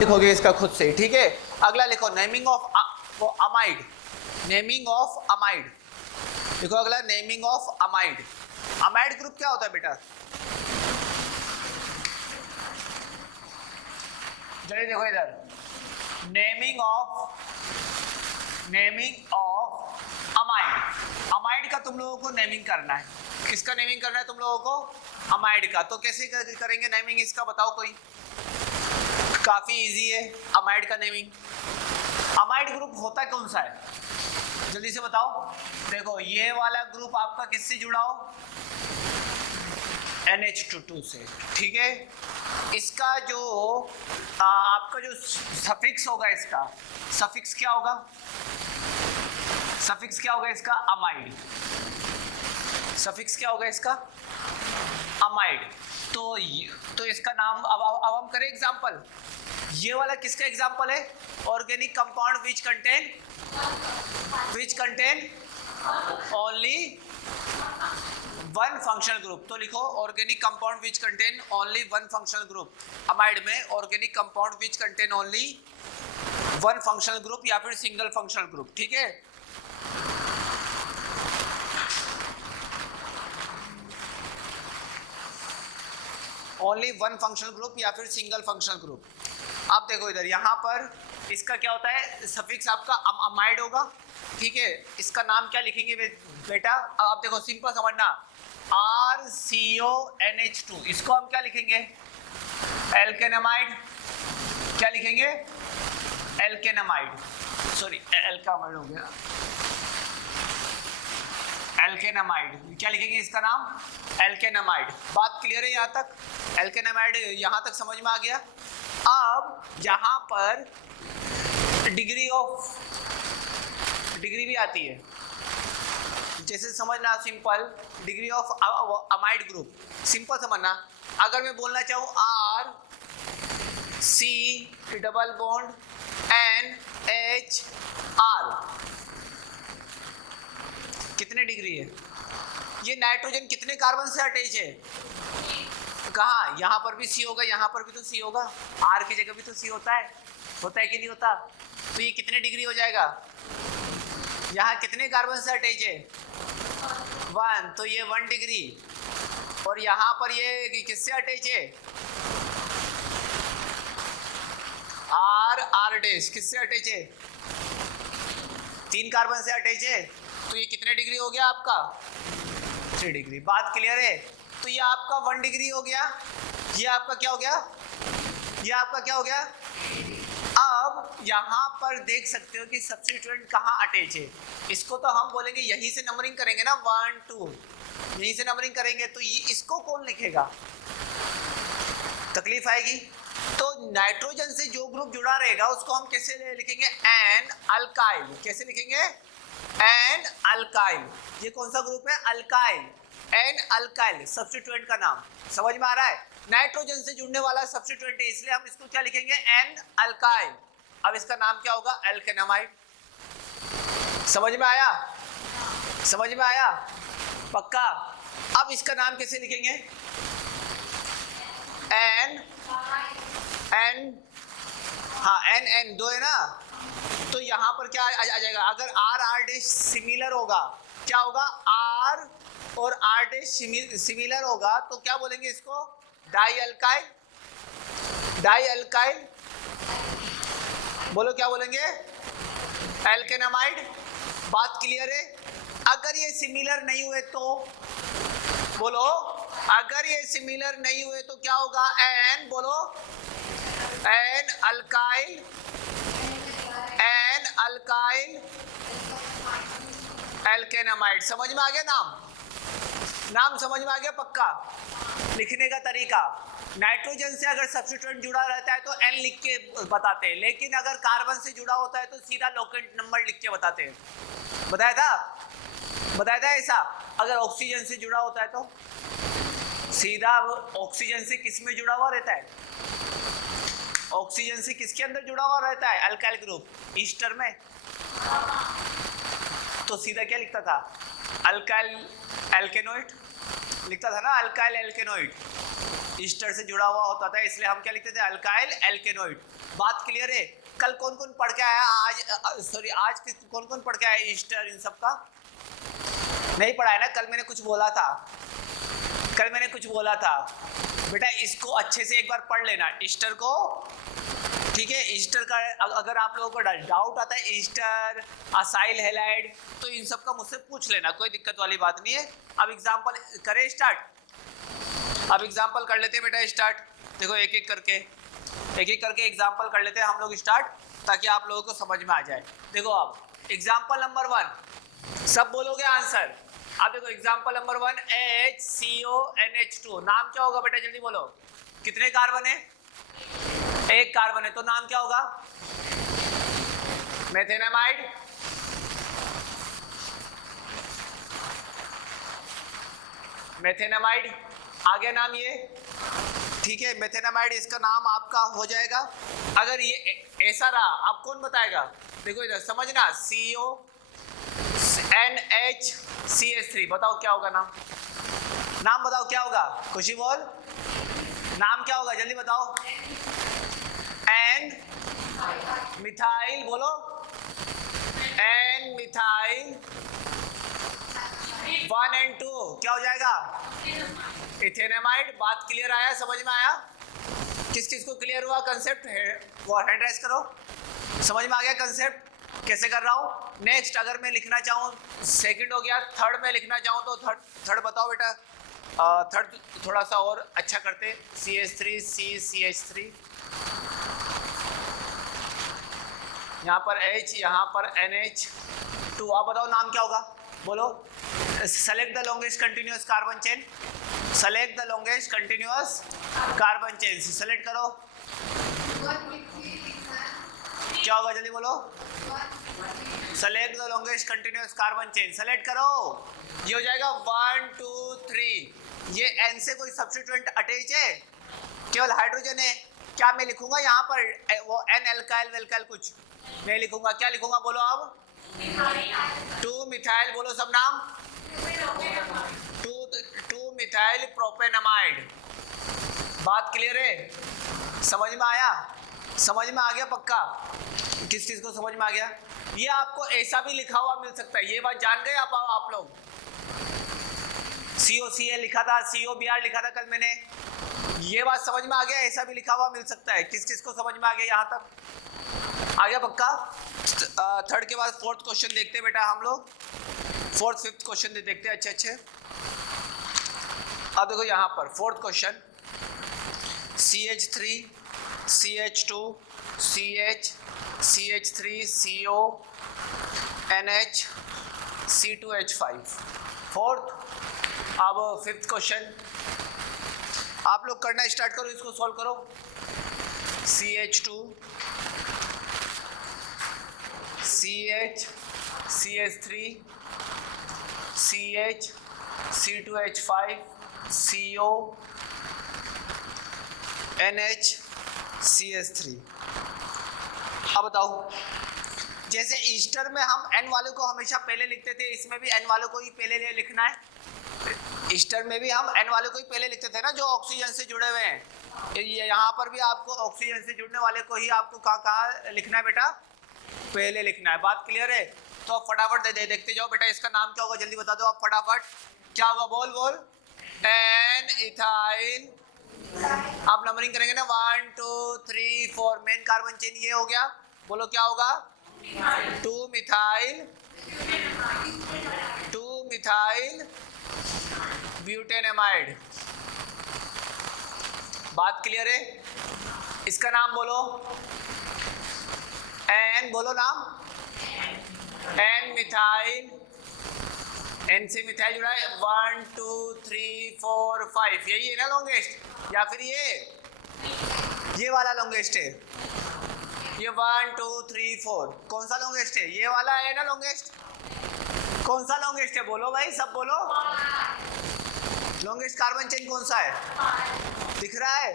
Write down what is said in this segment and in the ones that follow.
लिखोगे इसका खुद से, ठीक है। अगला लिखो naming of amide, naming of amide लिखो। अगला naming of amide. Amide group क्या होता है बेटा? चलिए देखो इधर, नेमिंग ऑफ अमाइड। अमाइड का तुम लोगों को नेमिंग करना है। किसका नेमिंग करना है तुम लोगों को? अमाइड का। तो कैसे करेंगे नेमिंग इसका, बताओ कोई? काफी इजी है अमाइड का नेमिंग। अमाइड ग्रुप होता कौन सा है, जल्दी से बताओ। देखो ये वाला ग्रुप आपका किससे जुड़ा हो? NH2 से, ठीक है। इसका जो आपका जो सफिक्स होगा, इसका सफिक्स क्या होगा? सफिक्स क्या होगा इसका? अमाइड। सफिक्स क्या होगा इसका? अमाइड। तो इसका नाम अब हम करें एग्जांपल। ये वाला किसका एग्जांपल है? Organic compound which contain only one functional group. तो लिखो organic compound which contain only one functional group. Amide में organic compound which contain only one functional group या फिर सिंगल फंक्शनल ग्रुप, ठीक है। ओनली वन फंक्शनल ग्रुप या फिर single functional group. आप देखो इधर, यहाँ पर इसका क्या होता है? सफिक्स आपका अमाइड होगा, ठीक है। इसका नाम क्या लिखेंगे बेटा? आप देखो सिंपल समझना, RCONH2। इसको हम क्या लिखेंगे? एल्केनामाइड। क्या लिखेंगे? एल्केनामाइड। सॉरी एल्कामाइड हो गया, एल्केनामाइड। क्या लिखेंगे इसका नाम? एल्केनामाइड। बात क्लियर है यहाँ तक? एल्केनामाइड यहाँ तक समझ में आ गया। अब यहाँ पर डिग्री भी आती है, जैसे समझना simple, degree of amide group simple समझना। अगर मैं बोलना चाहूँ RC डबल बॉन्ड NHR, कितने डिग्री है? ये नाइट्रोजन कितने कार्बन से अटैच है? कहाँ? यहाँ पर भी C होगा, यहाँ पर भी तो C होगा, R की जगह भी तो C होता है कि नहीं होता? तो ये कितने डिग्री हो जाएगा? यहाँ कितने कार्बन से अटैच है? 1, तो ये 1 डिग्री। और यहाँ पर ये किससे अटैच है? R डैश किससे अटैच है? 3 कार्बन से अटैच है। तो ये कितने डिग्री हो गया आपका? 3 डिग्री। बात क्लियर है? तो ये आपका 1 डिग्री हो गया, ये आपका क्या हो गया? ये आपका क्या हो गया? अब यहाँ पर देख सकते हो कि सब्स्टिट्यूएंट कहाँ अटैच है। इसको तो हम बोलेंगे यहीं से नंबरिंग करेंगे ना, 1 2, यहीं से नंबरिंग करेंगे। तो ये इसको कौन लिखेगा? तकलीफ आएगी। तो नाइट्रोजन से जो ग्रुप जुड़ा रहेगा उसको हम कैसे लिखेंगे? N alkyl. कैसे लिखेंगे? N alkyl. ये कौन सा ग्रुप है? अल्काइल। एन अल्काइल सब्स्टिट्यूएंट का नाम। समझ में आ रहा है? नाइट्रोजन से जुड़ने वाला सब्स्टिट्यूएंट है, इसलिए हम इसको क्या लिखेंगे? N alkyl. अब इसका नाम क्या होगा? एल्केनामाइड। समझ में आया? समझ में आया? पक्का? अब इसका नाम कैसे लिखेंगे? एन हाँ, एन 2 है ना, तो यहाँ पर क्या आ जाएगा? अगर R डैश सिमिलर होगा, क्या होगा? R और R डैश सिमिलर होगा तो क्या बोलेंगे इसको? Die alkyl. डाई अल्काइल बोलो, क्या बोलेंगे? एल्केनामाइड। बात क्लियर है? अगर ये सिमिलर नहीं हुए तो बोलो, अगर ये सिमिलर नहीं हुए तो क्या होगा? एन बोलो, एन अल्काइल, एन अल्काइल एल्केनामाइड। समझ में आ गया? नाम समझ में आ गया? पक्का? लिखने का तरीका, नाइट्रोजन से अगर सब्स्टिट्यूएंट जुड़ा रहता है तो N लिख के बताते हैं, लेकिन अगर कार्बन से जुड़ा होता है तो सीधा लोकेट नंबर लिख के बताते हैं। बताया था ऐसा? अगर ऑक्सीजन से जुड़ा होता है तो सीधा ऑक्सीजन से किस में जुड़ा हुआ रहता है? ऑक्सीजन से किसके अंदर जुड़ा हुआ रहता है? अल्काइल ग्रुप, ईस्टर में। तो सीधा क्या लिखता था? अल्काइल एल्केनोइड लिखता था ना, अल्काइल एल्केनोइड। ईस्टर से जुड़ा हुआ होता था, इसलिए हम क्या लिखते थे, अल्काइल एल्केनोइड। बात क्लियर है? कल कौन कौन पढ़ के आया, आज कौन कौन पढ़ के आया ईस्टर? इन सब का नहीं पढ़ा है ना? कल मैंने कुछ बोला था बेटा, इसको अच्छे से एक बार पढ़ लेना ईस्टर को, ठीक है? ईस्टर का अगर आप लोगों को डाउट आता है ईस्टर, असाइल हैलाइड, तो इन सब का मुझसे पूछ लेना, कोई दिक्कत वाली बात नहीं है। अब एग्जांपल करें स्टार्ट? अब एग्जांपल कर लेते हैं बेटा स्टार्ट। देखो एक एक करके एग्जांपल कर लेते हैं हम लोग स्टार्ट, ताकि आप लोगों को समझ में आ जाए। देखो अब एग्जांपल नंबर 1, सब बोलोगे आंसर। अब देखो एग्जांपल नंबर 1, HCONH2, नाम क्या होगा बेटा, जल्दी बोलो। कितने कार्बन है? एक कार्बन है, तो नाम क्या होगा? मेथेनामाइड। मेथेनामाइड आ गया नाम ये, ठीक है? मेथेनामाइड इसका नाम आपका हो जाएगा। अगर ये ऐसा रहा, अब कौन बताएगा? देखो इधर समझना, CONHCH3, बताओ क्या होगा नाम? नाम बताओ क्या होगा? खुशी बोल, नाम क्या होगा, जल्दी बताओ। एन मिथाइल, बोलो एन मिथाइल 1 और 2 क्या हो जाएगा? इथेनामाइड। बात क्लियर आया, समझ में आया? किस किस को क्लियर हुआ कंसेप्ट है? वो हैंड राइज करो। समझ में आ गया कंसेप्ट कैसे कर रहा हूँ? नेक्स्ट अगर मैं लिखना चाहूँ, सेकंड हो गया, थर्ड में लिखना चाहूँ तो थर्ड बताओ बेटा। थर्ड थोड़ा सा और अच्छा करते, CH3 CH3, यहाँ पर H, यहाँ पर NH2। आप बताओ नाम क्या होगा, बोलो। Select the longest continuous carbon chain, select the longest continuous carbon chain, select करो। क्या होगा, जल्दी बोलो। Select the longest continuous carbon chain, select करो। ये हो जाएगा 1 2 3। ये N से कोई सब्स्टिट्यूएंट अटैच है? केवल हाइड्रोजन है। क्या मैं लिखूंगा यहाँ पर? वो N एल्काइल वेल्काइल कुछ नहीं लिखूंगा। क्या लिखूंगा, बोलो अब? 2 मिथाइल, बोलो सब नाम। 2 मिथाइल प्रोपेनामाइड। बात क्लियर है? समझ में आया? समझ में आ गया पक्का? किस चीज को समझ में आ गया? ये आपको ऐसा भी लिखा हुआ मिल सकता है, ये बात जान गए आप लोग? COCl लिखा था, COBr लिखा था कल मैंने, ये बात समझ में आ गया? ऐसा भी लिखा हुआ मिल सकता है। किस किस को समझ में आ गया? यहाँ तक आ गया पक्का? थर्ड के बाद फोर्थ क्वेश्चन देखते हैं बेटा हम लोग। फोर्थ फिफ्थ क्वेश्चन देखते हैं अच्छे। अब देखो यहाँ पर fourth question, CH3 CH2 CH CH3 CO NH C2H5 fourth. अब फिफ्थ क्वेश्चन आप लोग करना स्टार्ट करो, इसको सॉल्व करो। CH2 CH CH3 CH C2H5 CO NH CH3। अब बताओ, जैसे ईस्टर में हम N वालों को हमेशा पहले लिखते थे, इसमें भी N वालों को ही पहले लिखना है। ईस्टर में भी हम N वालों को ही पहले लिखते थे ना, जो ऑक्सीजन से जुड़े हुए हैं। यहाँ पर भी आपको ऑक्सीजन से जुड़ने वाले को ही आपको कहाँ लिखना है बेटा? पहले लिखना है। बात क्लियर है? तो आप फटाफट देखते जाओ बेटा, इसका नाम क्या होगा, जल्दी बता दो आप फटाफट। क्या होगा, बोल। N ethyl. आप नंबरिंग करेंगे ना, 1 2 3 4, मेन कार्बन चेन ये हो गया। बोलो क्या होगा? 2 मिथाइल ब्यूटेनामाइड। बात क्लियर है? इसका नाम बोलो। एन बोलो नाम। एन मिथाइल, एन से मिथाइल जुड़ा है। 1 2 3 4 5, यही है ना लॉन्गेस्ट? या फिर ये वाला लॉन्गेस्ट है? ये 1 2 3 4 कौन सा लॉन्गेस्ट है? ये वाला है ना लॉन्गेस्ट? कौन सा लॉन्गेस्ट है? बोलो भाई, सब बोलो। लॉन्गेस्ट कार्बन चेन कौन सा है? दिख रहा है?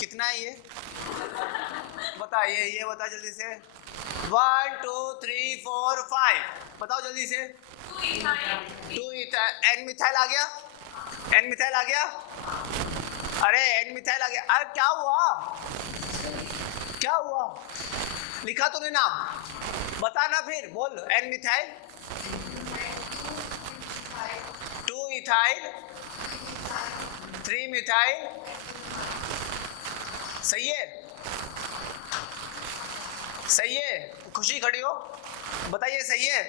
कितना है ये? बता, ये बता जल्दी से। 1 2 3 4 5, बताओ जल्दी से। 2 एन मिथाइल आ गया? एन मिथाइल आ गया? अरे एन मिथाइल आ गया। अरे क्या हुआ, क्या हुआ? लिखा तूने नाम, बता ना फिर, बोल। N methyl, 2 ethyl, 3 methyl. सही है, सही है। खुशी खड़ी हो, बताइए सही है,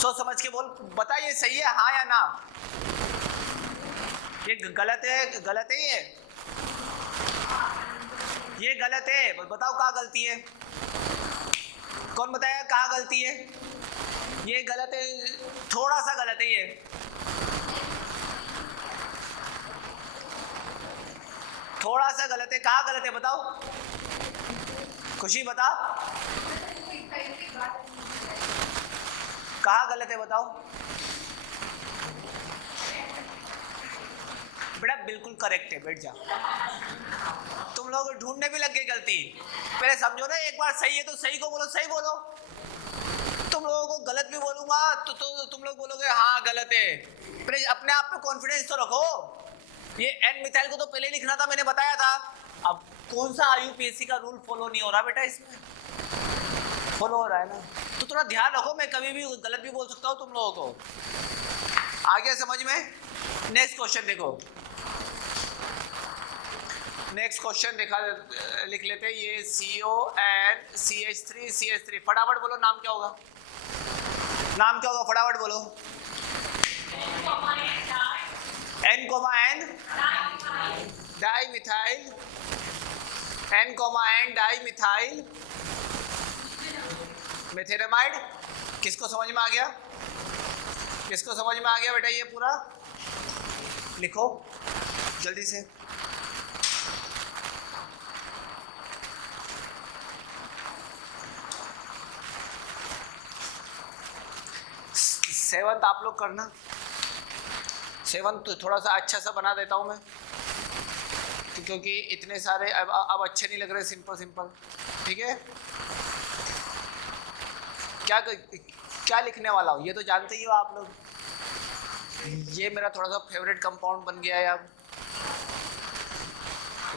सोच समझ के बोल, बताइए सही है हाँ या ना। ये गलत है, गलत है ये गलत है। बताओ कहाँ गलती है, कौन बताया कहाँ गलती है? ये गलत है, थोड़ा सा गलत है ये। थोड़ा सा गलत है, कहाँ गलत है बताओ, खुशी बता, कहाँ गलत है बताओ बेटा। बिल्कुल करेक्ट है, बैठ जा। तुम लोग ढूंढने भी लग गए गलती, पहले समझो ना, एक बार सही है तो सही को बोलो, सही बोलो। तुम लोगों को गलत भी बोलूंगा तो तुम लोग बोलोगे हाँ गलत है। पहले अपने आप पे कॉन्फिडेंस तो रखो। ये एन मिथाइल को तो पहले लिखना था, मैंने बताया था। अब कौन सा IUPAC का रूल फॉलो नहीं हो रहा बेटा, इसमें फॉलो हो रहा है ना, तो थोड़ा ध्यान रखो। मैं कभी भी गलत भी बोल सकता हूँ तुम लोगों को। आगे समझ में? नेक्स्ट क्वेश्चन देखो, नेक्स्ट क्वेश्चन देखा, लिख लेते हैं। ये CONCH3CH3, फटाफट बोलो नाम क्या होगा, नाम क्या होगा, फटाफट बोलो। N, dimethyl, N, N dimethyl मेथिरामाइड। किसको समझ में आ गया, किसको समझ में आ गया बेटा? ये पूरा लिखो जल्दी से। सेवंथ आप लोग करना, सेवंथ तो थोड़ा सा अच्छा सा बना देता हूँ मैं, क्योंकि इतने सारे अब अच्छे नहीं लग रहे, सिंपल सिंपल। ठीक है, क्या लिखने वाला हूँ ये तो जानते ही हो आप लोग। ये मेरा थोड़ा सा फेवरेट कंपाउंड बन गया है, अब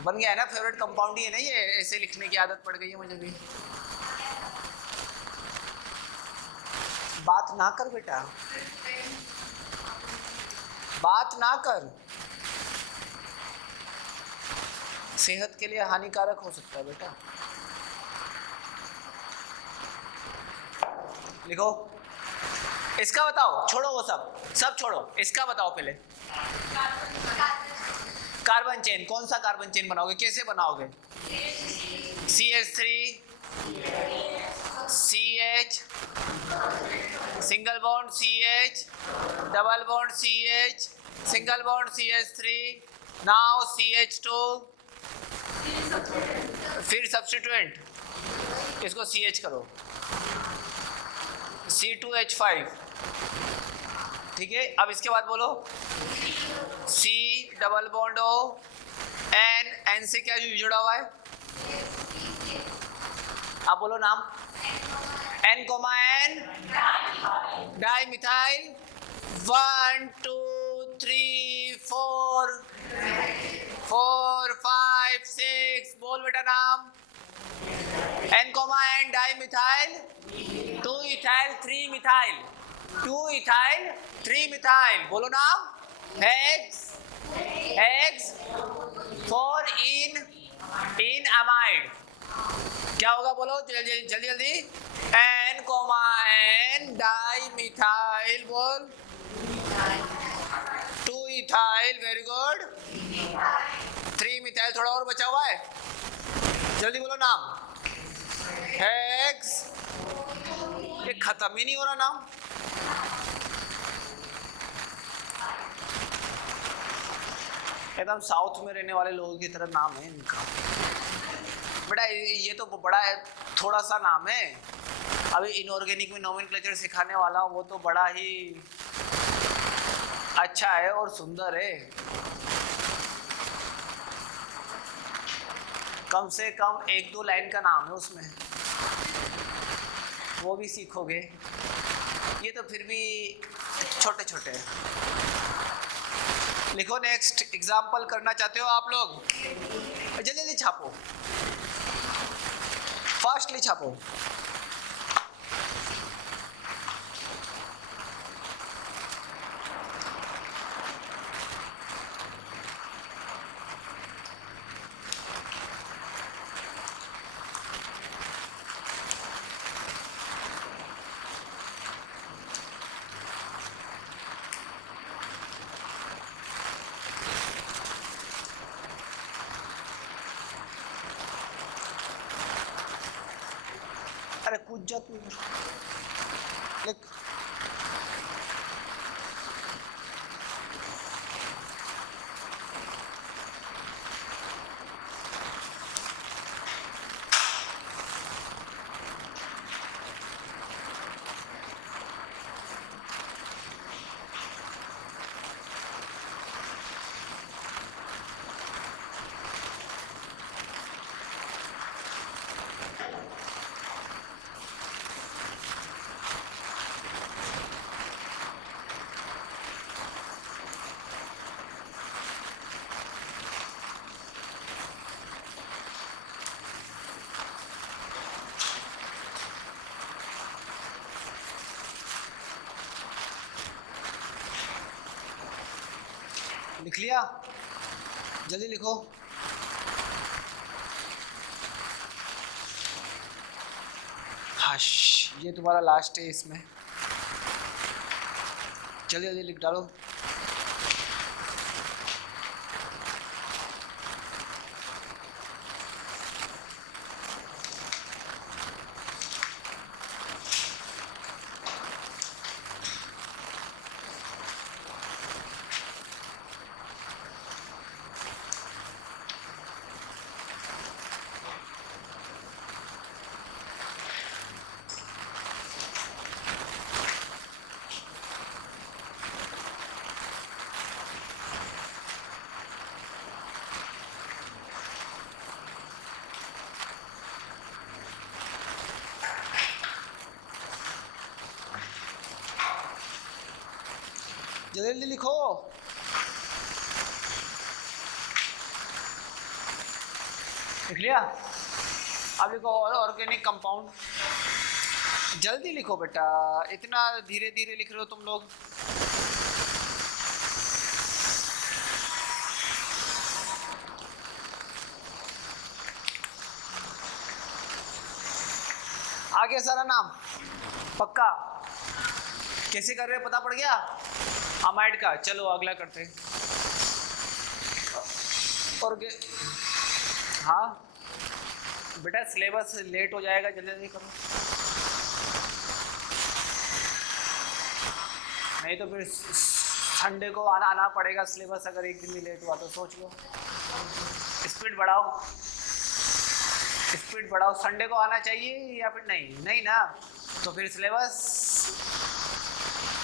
बन गया है ना, फेवरेट कंपाउंड ही है ना ये, ऐसे लिखने की आदत पड़ गई है मुझे भी। बात ना कर बेटा, बात ना कर, सेहत के लिए हानिकारक हो सकता है बेटा। लिखो, इसका बताओ, छोड़ो वो सब छोड़ो, इसका बताओ पहले। कार्बन चेन, कौन सा कार्बन चेन बनाओगे, कैसे बनाओगे? CH3 CH, single bond CH, double bond CH, single bond CH3, now CH2, फिर सब्स्टिट्यूएंट, इसको CH करो, C2H5। ठीक है, अब इसके बाद बोलो C double bond O, N से क्या जुड़ा हुआ है? आप बोलो नाम। N, dimethyl. 1 2 3 4 4 5 6, बोल बेटा नाम। N, dimethyl, 2 ethyl 3 methyl, 2 ethyl 3 methyl, बोलो नाम। हेक्स 4 इन अमाइड। क्या होगा बोलो जल्दी जल्दी। N, N डाइमिथाइल, बोल 2 इथाइल, वेरी गुड, 3 मिथाइल, थोड़ा और बचा हुआ है, जल्दी बोलो नाम। हेक्स, ये खत्म ही नहीं हो रहा नाम। एकदम साउथ में रहने वाले लोगों की तरह नाम है इनका बेटा। ये तो बड़ा है, थोड़ा सा नाम है। अभी इनऑर्गेनिक में नोमेनक्लेचर सिखाने वाला हूँ, वो तो बड़ा ही अच्छा है और सुंदर है। कम से कम 1-2 लाइन का नाम है उसमें, वो भी सीखोगे। ये तो फिर भी छोटे छोटे। लिखो नेक्स्ट एग्जाम्पल करना चाहते हो आप लोग, जल्दी जल्दी छापो, फास्टली छापो। अरे कूद जा तू, लिख। लिख लिया, जल्दी लिखो। हश, ये तुम्हारा लास्ट है इसमें, जल्दी जल्दी लिख डालो। जल्दी लिखो। लिख लिया? अब लिखो ऑर्गेनिक कंपाउंड। जल्दी लिखो बेटा, इतना धीरे धीरे लिख रहे हो तुम लोग। आ गया सारा नाम पक्का? कैसे कर रहे हो पता पड़ गया? अमाइड का। चलो अगला करते हैं। और हाँ बेटा सिलेबस लेट हो जाएगा, जल्दी जल्दी करो, नहीं तो फिर संडे को आना पड़ेगा सिलेबस। अगर एक दिन भी लेट हुआ तो सोच लो। स्पीड बढ़ाओ, स्पीड बढ़ाओ। संडे को आना चाहिए या फिर नहीं ना, तो फिर सिलेबस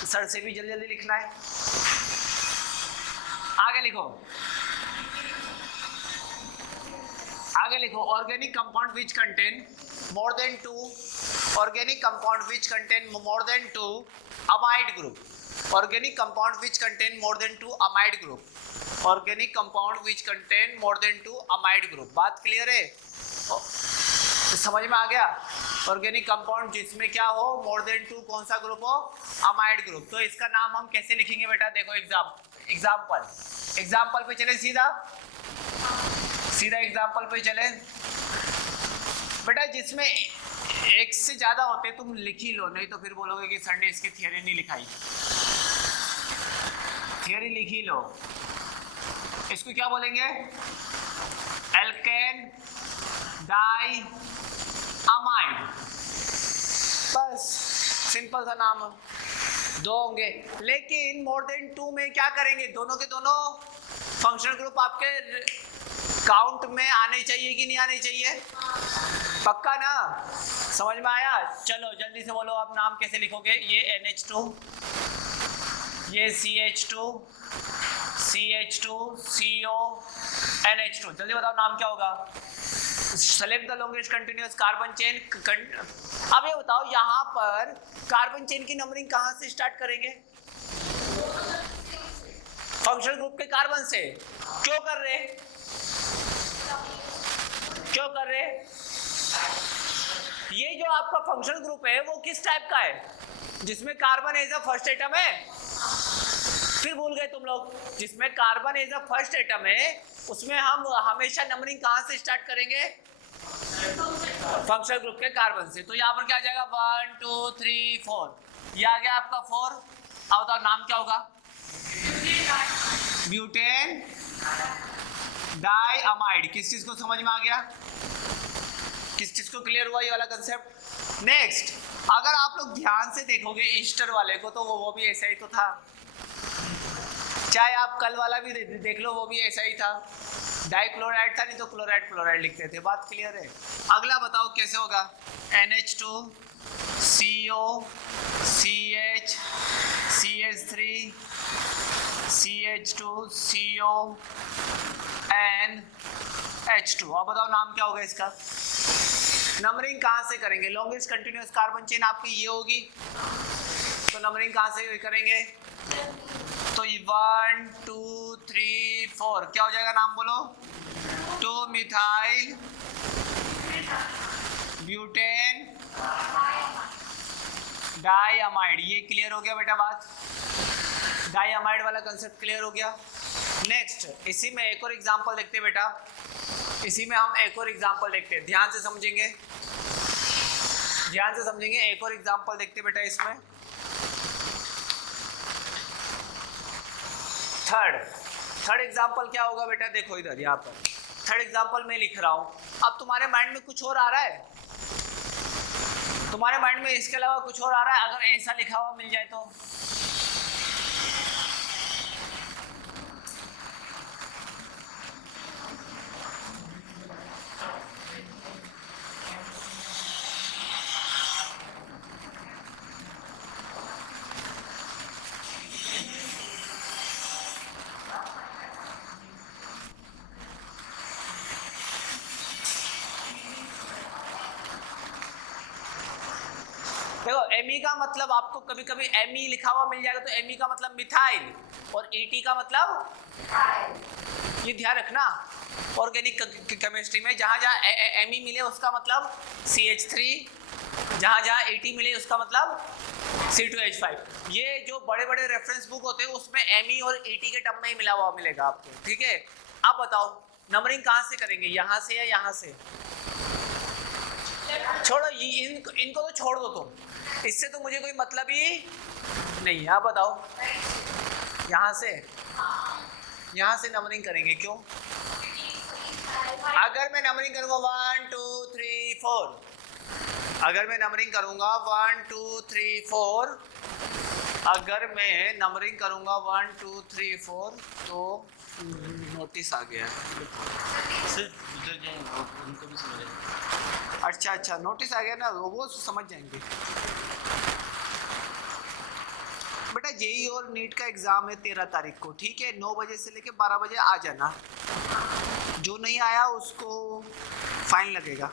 सर से भी जल्दी जल्दी लिखना है। आगे लिखो, आगे लिखो। Organic compound which contain more than 2 organic compound which contain more than 2 amide group. Organic compound which contain more than 2 amide group. Organic compound which contain more than 2 amide group. बात क्लियर है? समझ में आ गया? Organic compound जिसमें क्या हो, more than 2 कौन सा ग्रुप हो? Amide group. तो इसका नाम हम कैसे लिखेंगे बेटा? देखो एग्जाम्पल पे चले, सीधा एग्जाम्पल पे चले बेटा। जिसमें एक से ज्यादा होते तुम लिख ही लो, नहीं तो फिर बोलोगे कि सर ने इसकी थियरी नहीं लिखाई। थियरी लिख ही लो। इसको क्या बोलेंगे? Alkane diamide. बस सिंपल सा नाम है। 2 होंगे, लेकिन मोर देन 2 में क्या करेंगे? दोनों के दोनों फंक्शनल ग्रुप आपके काउंट में आने चाहिए कि नहीं आने चाहिए? पक्का ना? समझ में आया? चलो जल्दी से बोलो आप नाम कैसे लिखोगे। ये NH2, ये CH2, CH2, CO, NH2। जल्दी बताओ नाम क्या होगा? Select the longest continuous carbon chain. अब ये बताओ यहाँ पर कार्बन चेन की नंबरिंग कहाँ से स्टार्ट करेंगे? फंक्शनल ग्रुप के कार्बन से। क्यों कर रहे, क्यों कर रहे? ये जो आपका फंक्शनल ग्रुप है वो किस टाइप का है, जिसमें carbon as a first atom है। फिर भूल गए तुम लोग, जिसमें carbon as a first atom है उसमें हम हमेशा नंबरिंग कहां से स्टार्ट करेंगे, फंक्शनल ग्रुप के कार्बन से। तो यहाँ पर क्या आ जाएगा 1 2 3 4, ये आ गया आपका 4। अब बताओ नाम क्या होगा, ब्यूटेन डाइअमाइड। किस चीज को समझ में आ गया, किस चीज को क्लियर हुआ ये वाला कंसेप्ट। नेक्स्ट, अगर आप लोग ध्यान से देखोगे ईस्टर वाले को तो वो भी ऐसा ही तो था, चाहे आप कल वाला भी देख लो वो भी ऐसा ही था, डाइक्लोराइड था, नहीं तो क्लोराइड क्लोराइड लिखते थे। बात क्लियर है। अगला बताओ कैसे होगा, NH2 CO CH CH3 CH2 CO NH2। अब बताओ नाम क्या होगा इसका, नंबरिंग कहां से करेंगे, लॉन्गेस्ट कंटिन्यूअस कार्बन चेन आपकी ये होगी, तो नंबरिंग कहां से करेंगे, तो 1 2 3 4 क्या हो जाएगा, नाम बोलो, 2 मिथाइल ब्यूटेन डाइअमाइड। ये क्लियर हो गया बेटा बात, डाइअमाइड वाला कंसेप्ट क्लियर हो गया। नेक्स्ट, इसी में एक और एग्जांपल देखते हैं बेटा, इसी में हम एक और एग्जांपल देखते हैं, ध्यान से समझेंगे, ध्यान से समझेंगे। एक और एग्जांपल देखते हैं बेटा इसमें, थर्ड एग्जांपल क्या होगा बेटा, देखो इधर यहाँ पर थर्ड एग्जांपल मैं लिख रहा हूँ। अब तुम्हारे माइंड में कुछ और आ रहा है, तुम्हारे माइंड में इसके अलावा कुछ और आ रहा है, अगर ऐसा लिखा हुआ मिल जाए तो देखो, Me का मतलब आपको कभी कभी Me लिखा हुआ मिल जाएगा तो Me का मतलब मिथाइल और Et का मतलब, ये ध्यान रखना ऑर्गेनिक केमिस्ट्री में, जहां जहां Me मिले उसका मतलब CH3, जहां जहां Et मिले उसका मतलब C2H5। ये जो बड़े बड़े रेफरेंस बुक होते हैं उसमें Me और Et के टर्म में ही मिला हुआ मिलेगा आपको, ठीक है। अब बताओ नंबरिंग कहां से करेंगे, यहां से या यहां से, छोड़ो इनको तो छोड़ दो तुम, इससे तो मुझे कोई मतलब ही नहीं है। आप बताओ यहाँ से नंबरिंग करेंगे, क्यों? अगर मैं नंबरिंग करूंगा 1 2 3 4, अगर मैं नंबरिंग करूंगा 1 2 3 4, अगर मैं नंबरिंग करूंगा 1 2 3 4 तो नोटिस आ गया है, उनको भी समझ। अच्छा नोटिस आ गया ना, वो समझ जाएंगे बेटा। जेई और नीट का एग्जाम है 13 तारीख को, ठीक है, 9 बजे से लेके 12 बजे आ जाना, जो नहीं आया उसको फाइन लगेगा।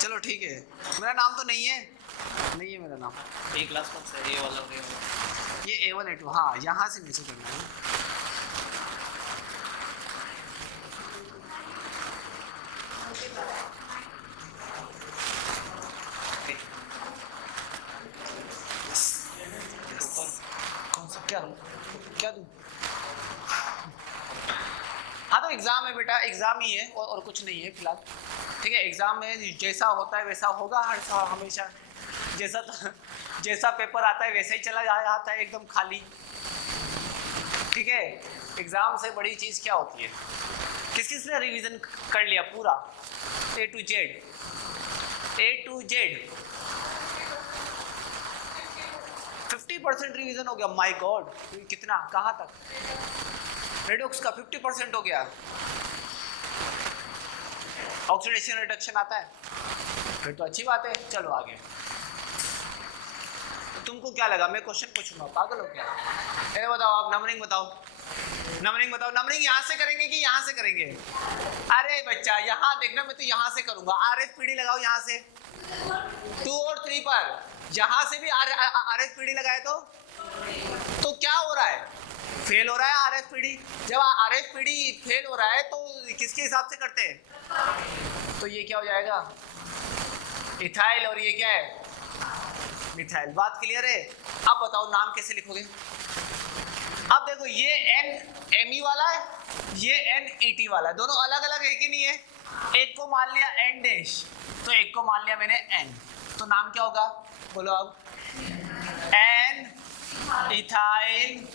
चलो ठीक है, मेरा नाम तो नहीं है मेरा नाम। ए क्लास कौन सा है, ए वाला ये A1 A2, हाँ यहाँ से नीचे करना है। क्या दूं? हाँ तो एग्जाम है बेटा, एग्जाम ही है और कुछ नहीं है फिलहाल, ठीक है। एग्जाम में जैसा होता है वैसा होगा हमेशा, जैसा पेपर आता है वैसा ही चला आता है, एकदम खाली, ठीक है। एग्जाम से बड़ी चीज क्या होती है, किस किस ने रिवीजन कर लिया पूरा A to Z 50% रिवीजन हो गया, माय गॉड, कितना, कहाँ तक? रेडॉक्स का 50% हो गया। ऑक्सीडेशन रिडक्शन आता है, फिर तो अच्छी बात है। चलो आगे, तुमको क्या लगा मैं क्वेश्चन पूछूंगा, पागल हो क्या? ये बताओ, आप नंबरिंग बताओ, नंबरिंग यहाँ से करेंगे कि यहाँ से करेंगे? अरे बच्चा यहाँ देखना, मैं तो यहाँ से करूंगा, RSPD लगाओ यहाँ से, 2 और 3 पर जहां से भी RSPD लगाए तो क्या हो रहा है? फेल हो रहा है RSPD। जब RSPD फेल हो रहा है तो किसके हिसाब से करते हैं? तो ये क्या हो जाएगा? इथाइल, और ये क्या है? मिथाइल। बात क्लियर है? अब बताओ नाम कैसे लिखोगे? अब देखो ये NMe वाला है, ये NET वाला है, दोनों अलग अलग है कि नहीं है? एक को मान लिया N डैश, तो एक को मान लिया मैंने N, तो नाम क्या होगा? बोलो अब। N ethyl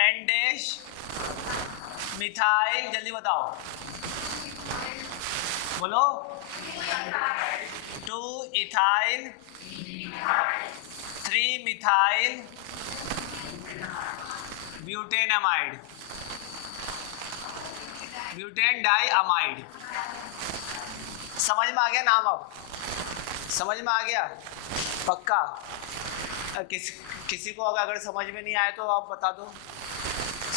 N dash methyl, जल्दी बताओ बोलो। 2 इथाइल 3 मिथाइल ब्यूटेनमाइड, ब्यूटेन डाइअमाइड। समझ में आ गया नाम? अब समझ में आ गया पक्का? किसी को अगर समझ में नहीं आए तो आप बता दो।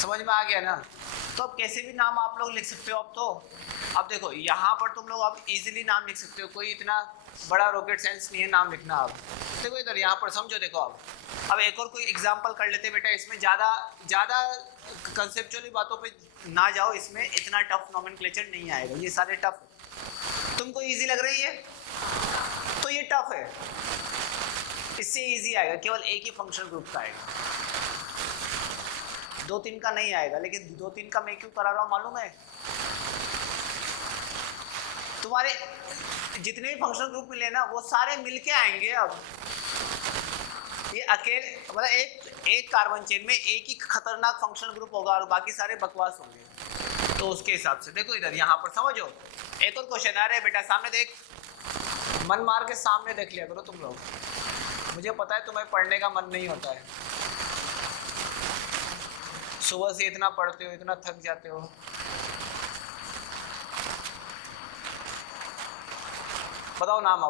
समझ में आ गया ना? तो अब कैसे भी नाम आप लोग लिख सकते हो। अब देखो यहाँ पर तुम लोग अब इजीली नाम लिख सकते हो, कोई इतना बड़ा रॉकेट साइंस नहीं है नाम लिखना। अब देखो इधर यहाँ पर समझो, देखो अब एक और कोई एग्जांपल कर लेते बेटा। इसमें ज़्यादा कंसेप्चुअली बातों पे ना जाओ, इसमें इतना टफ नोमेनक्लेचर नहीं आएगा, ये सारे टफ। तुमको इजी लग रही है तो ये टफ है, इससे इजी आएगा, केवल एक ही फंक्शनल ग्रुप का आएगा, 2-3 का नहीं आएगा। लेकिन 2-3 का मैं क्यों करा रहा हूँ मालूम है? तुम्हारे जितने भी फंक्शनल ग्रुप मिले ना वो सारे मिलके आएंगे। अब ये अकेले मतलब एक कार्बन चेन में एक ही खतरनाक फंक्शनल ग्रुप होगा और बाकी सारे बकवास होंगे। तो उसके हिसाब से देखो इधर यहाँ पर समझो। एक और क्वेश्चन आ रहा है बेटा, सामने देख, मन मार के सामने देख लिया करो तुम लोग। मुझे पता है तुम्हें पढ़ने का मन नहीं होता है, सुबह से इतना पढ़ते हो, इतना थक जाते हो। बताओ नाम।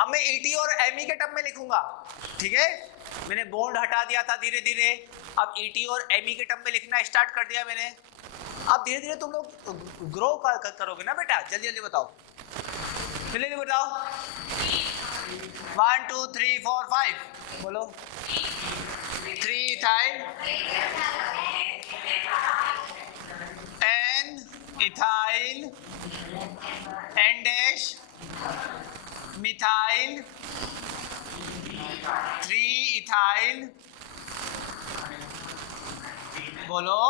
अब मैं ET और Me के टर्म में लिखूंगा, ठीक है? मैंने बॉन्ड हटा दिया था धीरे धीरे, अब ET और Me के टर्म में लिखना स्टार्ट कर दिया मैंने। अब धीरे धीरे तुम लोग ग्रो करोगे ना बेटा। जल्दी जल्दी बताओ, जल्दी बताओ। 1 2 3 4 5 बोलो। 3 ethyl N ethyl N dash methyl 3 ethyl बोलो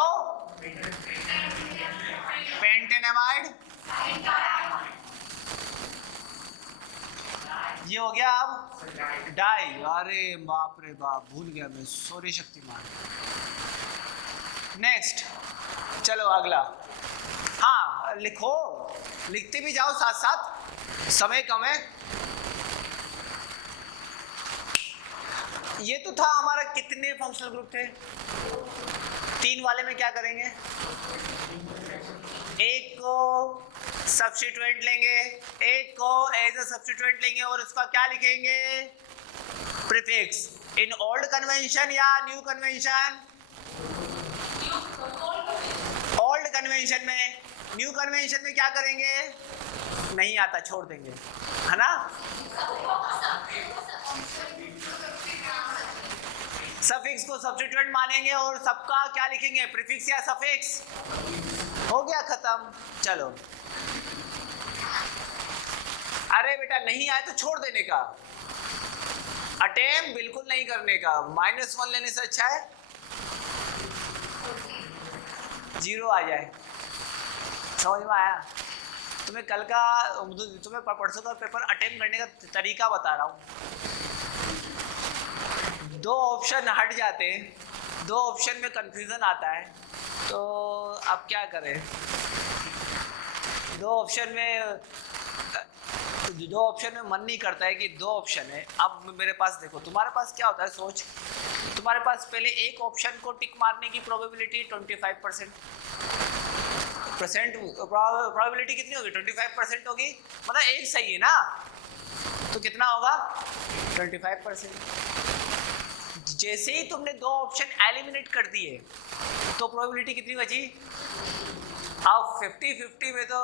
पेंटेनमाइड। ये हो गया। अब डाई, अरे बाप रे बाप, भूल गया मैं, सॉरी शक्तिमान। नेक्स्ट, चलो अगला। हाँ लिखो, लिखते भी जाओ साथ साथ, समय कम है। ये तो था हमारा, कितने फंक्शनल ग्रुप थे? 3 वाले में क्या करेंगे? एक को सब्स्टिट्यूएंट लेंगे, एक को एज अ सब्स्टिट्यूएंट लेंगे और उसका क्या लिखेंगे? प्रीफिक्स। इन ओल्ड कन्वेंशन या न्यू कन्वेंशन? ओल्ड कन्वेंशन में। न्यू कन्वेंशन में क्या करेंगे? नहीं आता, छोड़ देंगे, है ना? सफिक्स को सब्स्टिट्यूएंट मानेंगे और सबका क्या लिखेंगे? प्रीफिक्स या सफिक्स। हो गया खत्म। चलो, अरे बेटा नहीं आए तो छोड़ देने का, अटेम्प्ट बिल्कुल नहीं करने का। -1 लेने से अच्छा है 0 आ जाए। समझ में आया? तुम्हें कल का, तुम्हें परसों का पेपर अटेम्प्ट करने का तरीका बता रहा हूँ। 2 ऑप्शन हट जाते हैं, 2 ऑप्शन में कंफ्यूजन आता है, तो आप क्या करें? 2 ऑप्शन में मन नहीं करता है कि 2 ऑप्शन है। अब मेरे पास देखो, तुम्हारे पास क्या होता है, सोच, तुम्हारे पास पहले एक ऑप्शन को टिक मारने की प्रोबेबिलिटी 25%। प्रोबेबिलिटी कितनी होगी? 25% होगी, मतलब एक सही है ना, तो कितना होगा? 25%। जैसे ही तुमने 2 ऑप्शन एलिमिनेट कर दिए तो प्रोबेबिलिटी कितनी बची? अब 50-50 में तो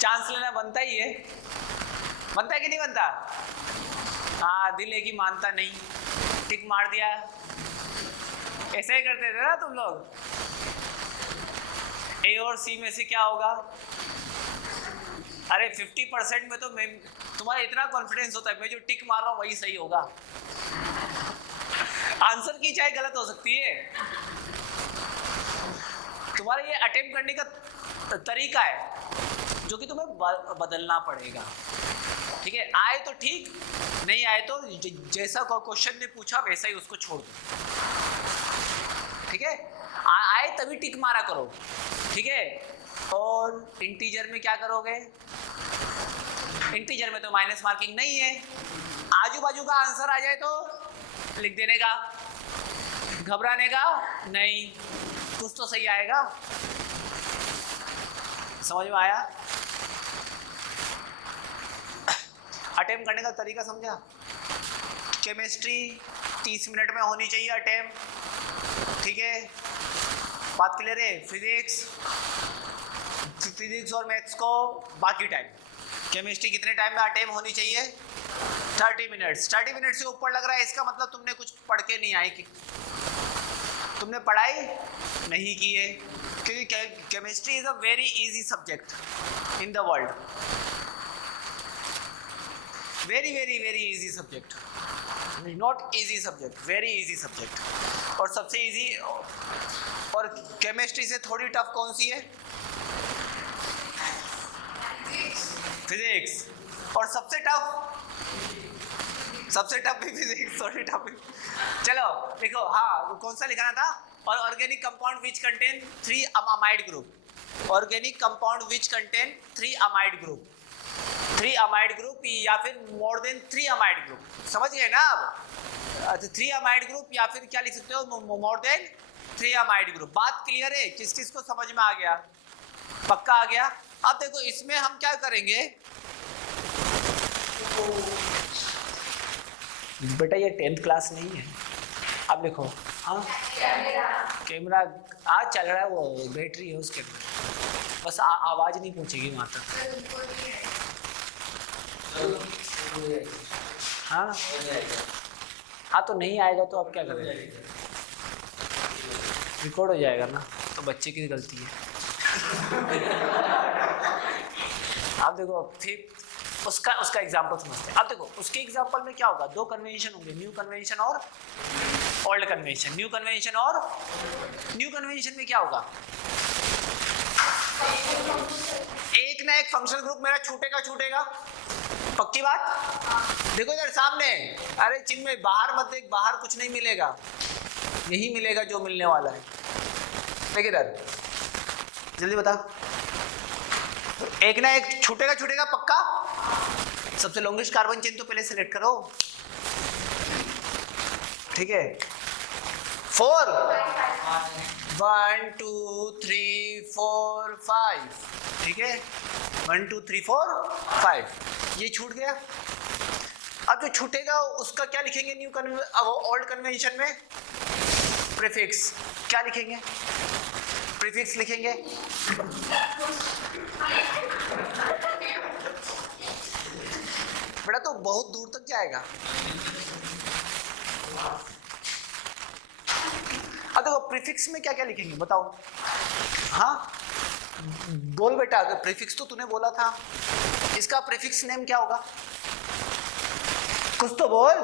चांस लेना बनता ही है, बनता है कि नहीं बनता? हाँ, दिल है कि मानता नहीं, टिक मार दिया। ऐसे ही करते थे ना तुम लोग। ए और सी में से क्या होगा? अरे 50% में तो मैं, तुम्हारा इतना कॉन्फिडेंस होता है मैं जो टिक मार रहा हूँ वही सही होगा। आंसर की चाहे गलत हो सकती है, तुम्हारा ये अटेम्प्ट करने का तरीका है जो कि तुम्हें बदलना पड़ेगा। ठीक है, आए तो ठीक, नहीं आए तो जैसा क्वेश्चन ने पूछा वैसा ही उसको छोड़ दो। ठीक है, आए तभी टिक मारा करो। ठीक है, और इंटीजर में क्या करोगे? इंटीजर में तो माइनस मार्किंग नहीं है, आजू बाजू का आंसर आ जाए तो लिख देने का, घबराने का नहीं, कुछ तो सही आएगा। समझ में आया? अटेम्प्ट करने का तरीका समझा? केमिस्ट्री 30 मिनट में होनी चाहिए अटेम्प्ट। ठीक है, बात क्लियर है? फिजिक्स और मैथ्स को बाकी टाइम, केमिस्ट्री कितने टाइम में अटेम्प्ट होनी चाहिए? 30 मिनट्स। 30 मिनट से ऊपर लग रहा है इसका मतलब तुमने कुछ पढ़ के नहीं आए, कि तुमने पढ़ाई नहीं की है, क्योंकि chemistry is a very easy subject in the world. Very very very easy subject, not easy subject, very easy subject. और सबसे इजी और केमिस्ट्री से थोड़ी टफ कौन सी है? फिजिक्स। और सबसे टफ भी फिजिक्स, थोड़ी टफ भी। चलो देखो, हाँ कौन सा लिखाना था? और organic compound which contain 3 amide group. Organic compound which contain 3 amide group, 3 amide group या फिर मोर देन 3 अमाइड ग्रुप। समझ गए ना? अब 3 अमाइड ग्रुप या फिर क्या लिख सकते हो? More than 3 amide group. बात क्लियर है? किस किस को समझ में आ गया? पक्का आ गया? अब देखो इसमें हम क्या करेंगे बेटा, ये 10th क्लास नहीं है। अब देखो, हाँ कैमरा आज चल रहा है, वो बैटरी है उसके अंदर, बस आवाज नहीं पहुंचेगी वहां तक। हाँ तो नहीं आएगा तो अब क्या करेंगे? रिकॉर्ड हो जाएगा ना, तो बच्चे की गलती है। अब देखो फिर उसका एग्जाम्पल समझते हैं। अब देखो उसके एग्जाम्पल में क्या होगा? 2 कन्वेंशन होंगे, न्यू कन्वेंशन और ओल्ड कन्वेंशन। न्यू कन्वेंशन और न्यू कन्वेंशन में क्या होगा? एक ना एक फंक्शनल ग्रुप मेरा छूटेगा। पक्की बात? देखो इधर सामने, अरे चिन्ह बाहर मत देख, बाहर कुछ नहीं मिलेगा, यही मिलेगा जो मिलने वाला है। देख इधर, जल्दी बता। एक ना एक छूटेगा पक्का। सबसे लॉन्गेस्ट कार्बन चेन तो पहले सेलेक्ट करो। ठीक है, 4 1 2 3 4 5। ठीक है, 1 2 3 4 5, ये छूट गया। अब जो छूटेगा उसका क्या लिखेंगे? न्यू ओल्ड कन्वेंशन में प्रीफिक्स। क्या लिखेंगे? प्रीफिक्स लिखेंगे। बेटा तो बहुत दूर तक जाएगा। अब देखो प्रीफिक्स में क्या क्या लिखेंगे बताओ? हाँ बोल बेटा, अगर प्रीफिक्स तो तूने बोला था, इसका प्रीफिक्स नेम क्या होगा? कुछ तो बोल,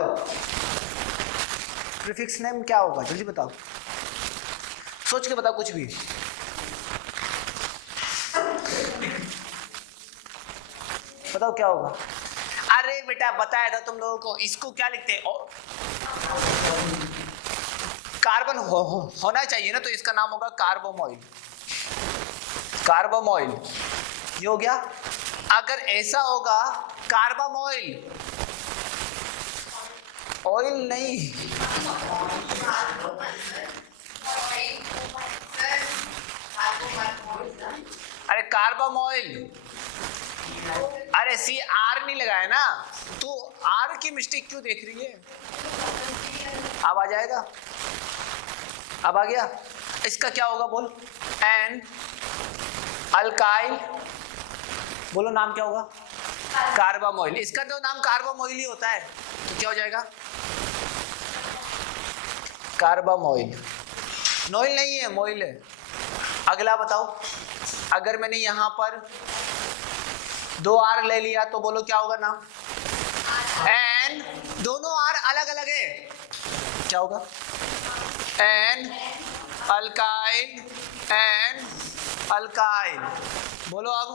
प्रीफिक्स नेम क्या होगा? जल्दी बताओ, सोच के बताओ कुछ भी। बताओ क्या होगा? अरे बेटा बताया था तुम लोगों को, इसको क्या लिखते हैं? कार्बन होना चाहिए ना, तो इसका नाम होगा कार्बोमोइल। कार्बोमोइल ये हो गया। अगर ऐसा होगा कार्बामोइल, ऑयल नहीं, अरे कार्बामोइल, अरे सी आर नहीं लगाया ना, तो आर की मिस्टेक क्यों देख रही है? अब आ जाएगा, अब आ गया। इसका क्या होगा बोल, एन अल्काइल, बोलो नाम क्या होगा, कार्बामोइल। इसका तो नाम कार्बामोइल ही होता है, तो क्या हो जाएगा, कार्बामोइल। नोइल नहीं है, मोइल है। अगला बताओ, अगर मैंने यहां पर 2 आर ले लिया तो बोलो क्या होगा नाम, एन, दोनों आर अलग अलग है, क्या होगा, एन अल्काइल, एन अल्काइल। बोलो अब,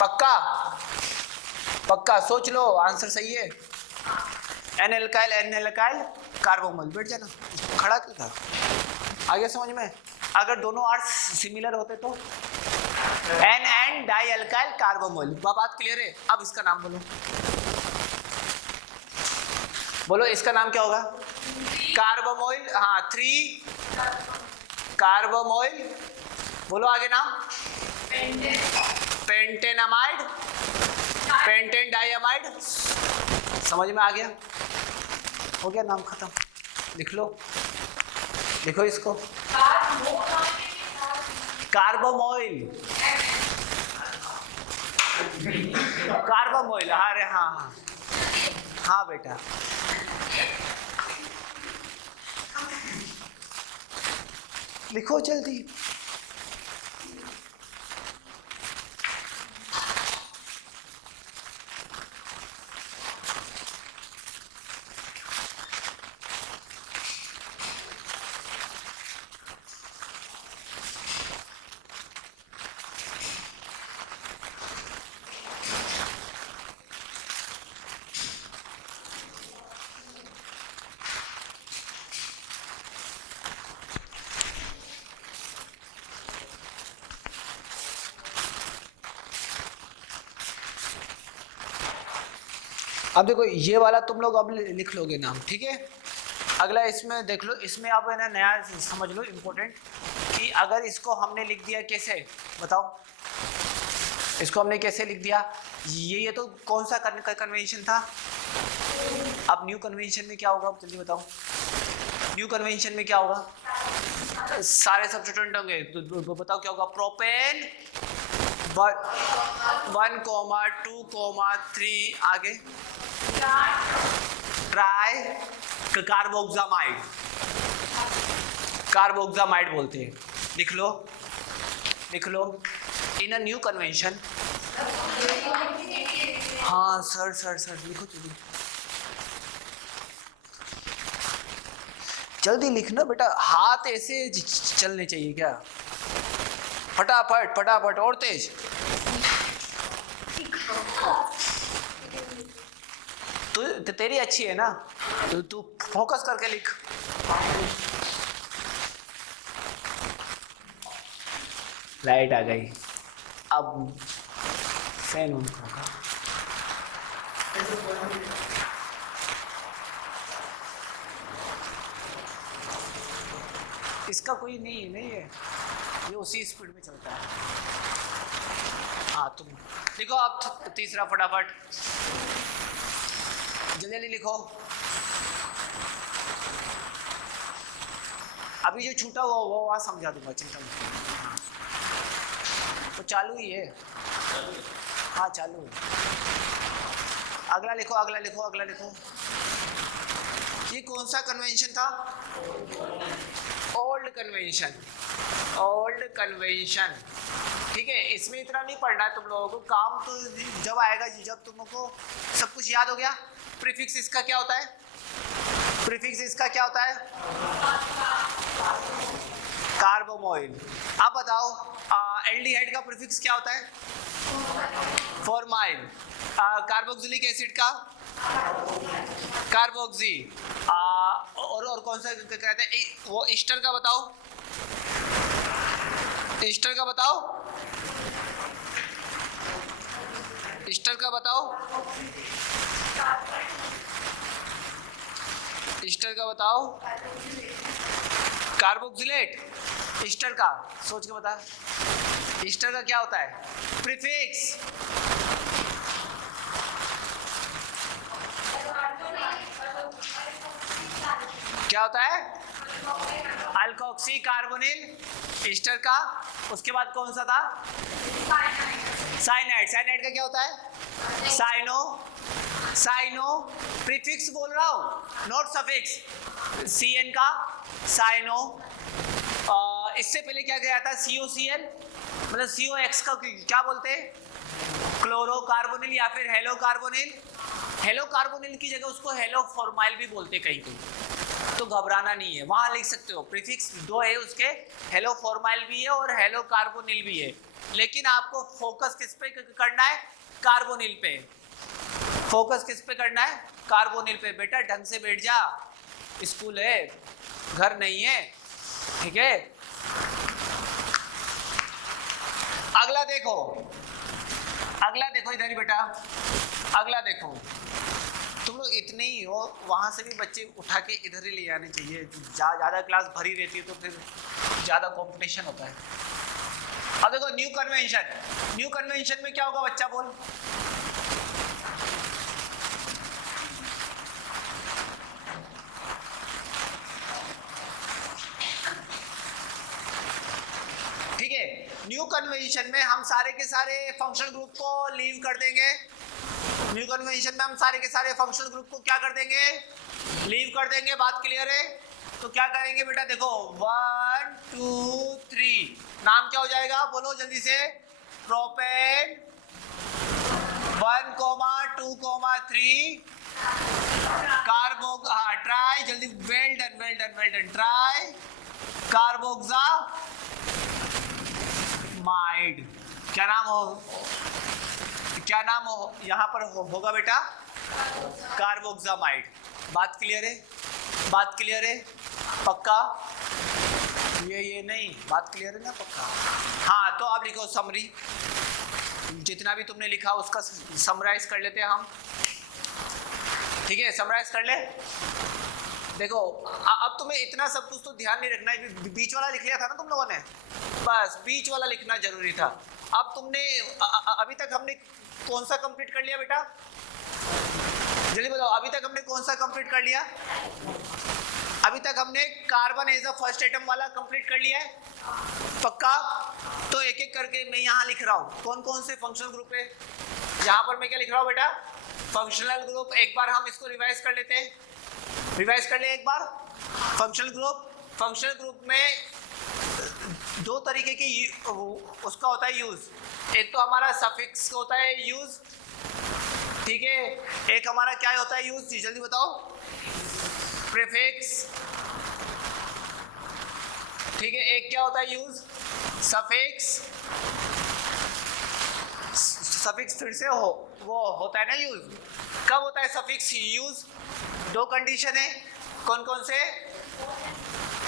पक्का पक्का सोच लो, आंसर सही है, एन अल्काइल, एन अल्काइल कार्बोमोल। बैठ जाना, खड़ा क्यों था, आगे समझ में। अगर दोनों आर सिमिलर होते तो एन एन डाई अल्काइल कार्बोमोल। बात क्लियर है। अब इसका नाम बोलो, बोलो इसका नाम क्या होगा, कार्बोमोइल। हाँ 3 कार्बोमोइल। बोलो आगे नाम, पेंटेनामाइड, पेंटेन डाइअमाइड। समझ में आ गया, हो गया नाम खत्म। लिख लो, लिखो इसको, कार्बोमोइल, कार्बोमोइल। अरे हाँ हाँ हाँ बेटा, लिखो जल्दी। अब देखो ये वाला तुम लोग अब लिख लोगे नाम, ठीक है। अगला इसमें देख लो, इसमें आप है ना नया समझ लो इम्पोर्टेंट, कि अगर इसको हमने लिख दिया कैसे, बताओ इसको हमने कैसे लिख दिया। ये तो कौन सा कन्वेंशन था। अब न्यू कन्वेंशन में क्या होगा, जल्दी बताओ, न्यू कन्वेंशन में क्या होगा, सारे सब्स्टिट्यूएंट होंगे, तो बताओ क्या होगा, प्रोपेन 1, 2, 3, आगे ट्राई कार्बोक्सामाइड, कार्बोक्सामाइड बोलते हैं। लिख लो, लिख लो, इन अ न्यू कन्वेंशन। हाँ सर सर सर लिखो जल्दी, जल्दी लिखना बेटा, हाथ ऐसे चलने चाहिए क्या, फटाफट फटाफट और तेज। तू तेरी अच्छी है ना, तो तू फोकस करके लिख। लाइट आ गई, अब फैन ऑन होगा। इसका कोई नहीं है, ये उसी स्पीड में चलता है। हाँ तुम लिखो आप तीसरा फटाफट, जल्दी जल्दी लिखो। अभी जो छूटा हुआ वो वहाँ समझा दूंगा, चिंता मत, तो चालू ही है। हाँ चालू है। अगला लिखो, अगला लिखो, अगला लिखो। ये कौन सा कन्वेंशन था, ओल्ड कन्वेंशन, ओल्ड कन्वेंशन, ठीक है। इसमें इतना नहीं पढ़ना है तुम लोगों को, काम तो जब आएगा जब तुमको सब कुछ याद हो गया। प्रीफिक्स इसका क्या होता है, प्रीफिक्स इसका क्या होता है, कार्बोमोइल। अब बताओ एल्डिहाइड का प्रीफिक्स क्या होता है, फॉर्माइल। कार्बोक्सिलिक एसिड का कार्बोक्सी। और कौन सा कहते हैं वो, ईस्टर का बताओ, ईस्टर का बताओ, ईस्टर का बताओ, ईस्टर का बताओ, कार्बोक्सिलेट। ईस्टर का सोच के बता, ईस्टर का क्या होता है, प्रीफिक्स। क्या होता है? अल्कोक्सी कार्बोनिल ईस्टर का। उसके बाद कौन सा था? साइनाइड। साइनाइड का क्या होता है? साइनो। साइनो प्रीफिक्स बोल रहा हूँ, नॉट सफिक्स। CN का साइनो। इससे पहले क्या गया था? COCl, मतलब COX का क्या बोलते हैं? क्लोरोकार्बोनिल या फिर हेलो कार्बोनिल। हेलो कार्बोनिल की जगह उसको हेलो फॉर्माइल भी बोलते कहीं कहीं, तो घबराना नहीं है, वहां लिख सकते हो। प्रीफिक्स दो है उसके, हेलो फॉर्माइल भी है और हेलो कार्बोनिल भी है, लेकिन आपको फोकस किस पे करना है? कार्बोनिल पे। फोकस किस पे करना है? कार्बोनिल पे। बेटा ढंग से बैठ जा, स्कूल है, घर नहीं है, ठीक है। अगला देखो, अगला देखो इधर ही बेटा, अगला देखो। तुम लोग इतने ही हो, वहां से भी बच्चे उठा के इधर ही ले आने चाहिए। ज्यादा क्लास भरी रहती है तो फिर ज्यादा कंपटीशन होता है। अब देखो न्यू कन्वेंशन। न्यू कन्वेंशन में क्या होगा बच्चा बोल? ठीक है, न्यू कन्वेंशन में हम सारे के सारे फंक्शनल ग्रुप को लीव कर देंगे। न्यू कन्वेंशन में हम सारे के सारे फंक्शनल ग्रुप को क्या कर देंगे? लीव कर देंगे। बात क्लियर है? तो क्या करेंगे बेटा? देखो 1 2 3, नाम क्या हो जाएगा? बोलो जल्दी से। प्रोपेन 1, 2, 3 कार्बो, ट्राई, जल्दी, well done well done well done, tricarboxamide. क्या नाम हो, क्या नाम हो यहाँ पर होगा बेटा? कार्बोक्सामाइड। बात क्लियर है? बात क्लियर है? पक्का? ये नहीं, बात क्लियर है ना? पक्का। हाँ, तो आप लिखो समरी। जितना भी तुमने लिखा उसका समराइज कर लेते हैं हम, ठीक है? समराइज कर ले। देखो अब तुम्हें इतना सब कुछ तो ध्यान नहीं रखना है, बीच वाला लिख लिया था ना तुम लोगों ने, बस बीच वाला लिखना जरूरी था। अब तुमने अभी तक हमने कौन सा कंप्लीट कर लिया बेटा? जल्दी बताओ, अभी तक हमने कौन सा कंप्लीट कर लिया? अभी तक हमने carbon as a first atom वाला कंप्लीट कर लिया है, पक्का? तो एक एक करके मैं यहाँ लिख रहा हूँ कौन कौन से फंक्शनल ग्रुप है। यहाँ पर मैं क्या लिख रहा हूँ बेटा? Functional group. एक बार हम इसको रिवाइज कर लेते हैं, रिवाइज कर ले एक बार। फंक्शनल ग्रुप, फंक्शनल ग्रुप में दो तरीके की उसका होता है यूज। एक तो हमारा सफिक्स होता है यूज, ठीक है? एक हमारा क्या होता है यूज? जल्दी बताओ। प्रीफिक्स, ठीक है? एक क्या होता है यूज? सफिक्स। सफिक्स फिर से वो होता है ना यूज। कब होता है सफिक्स यूज? दो कंडीशन है। कौन कौन से?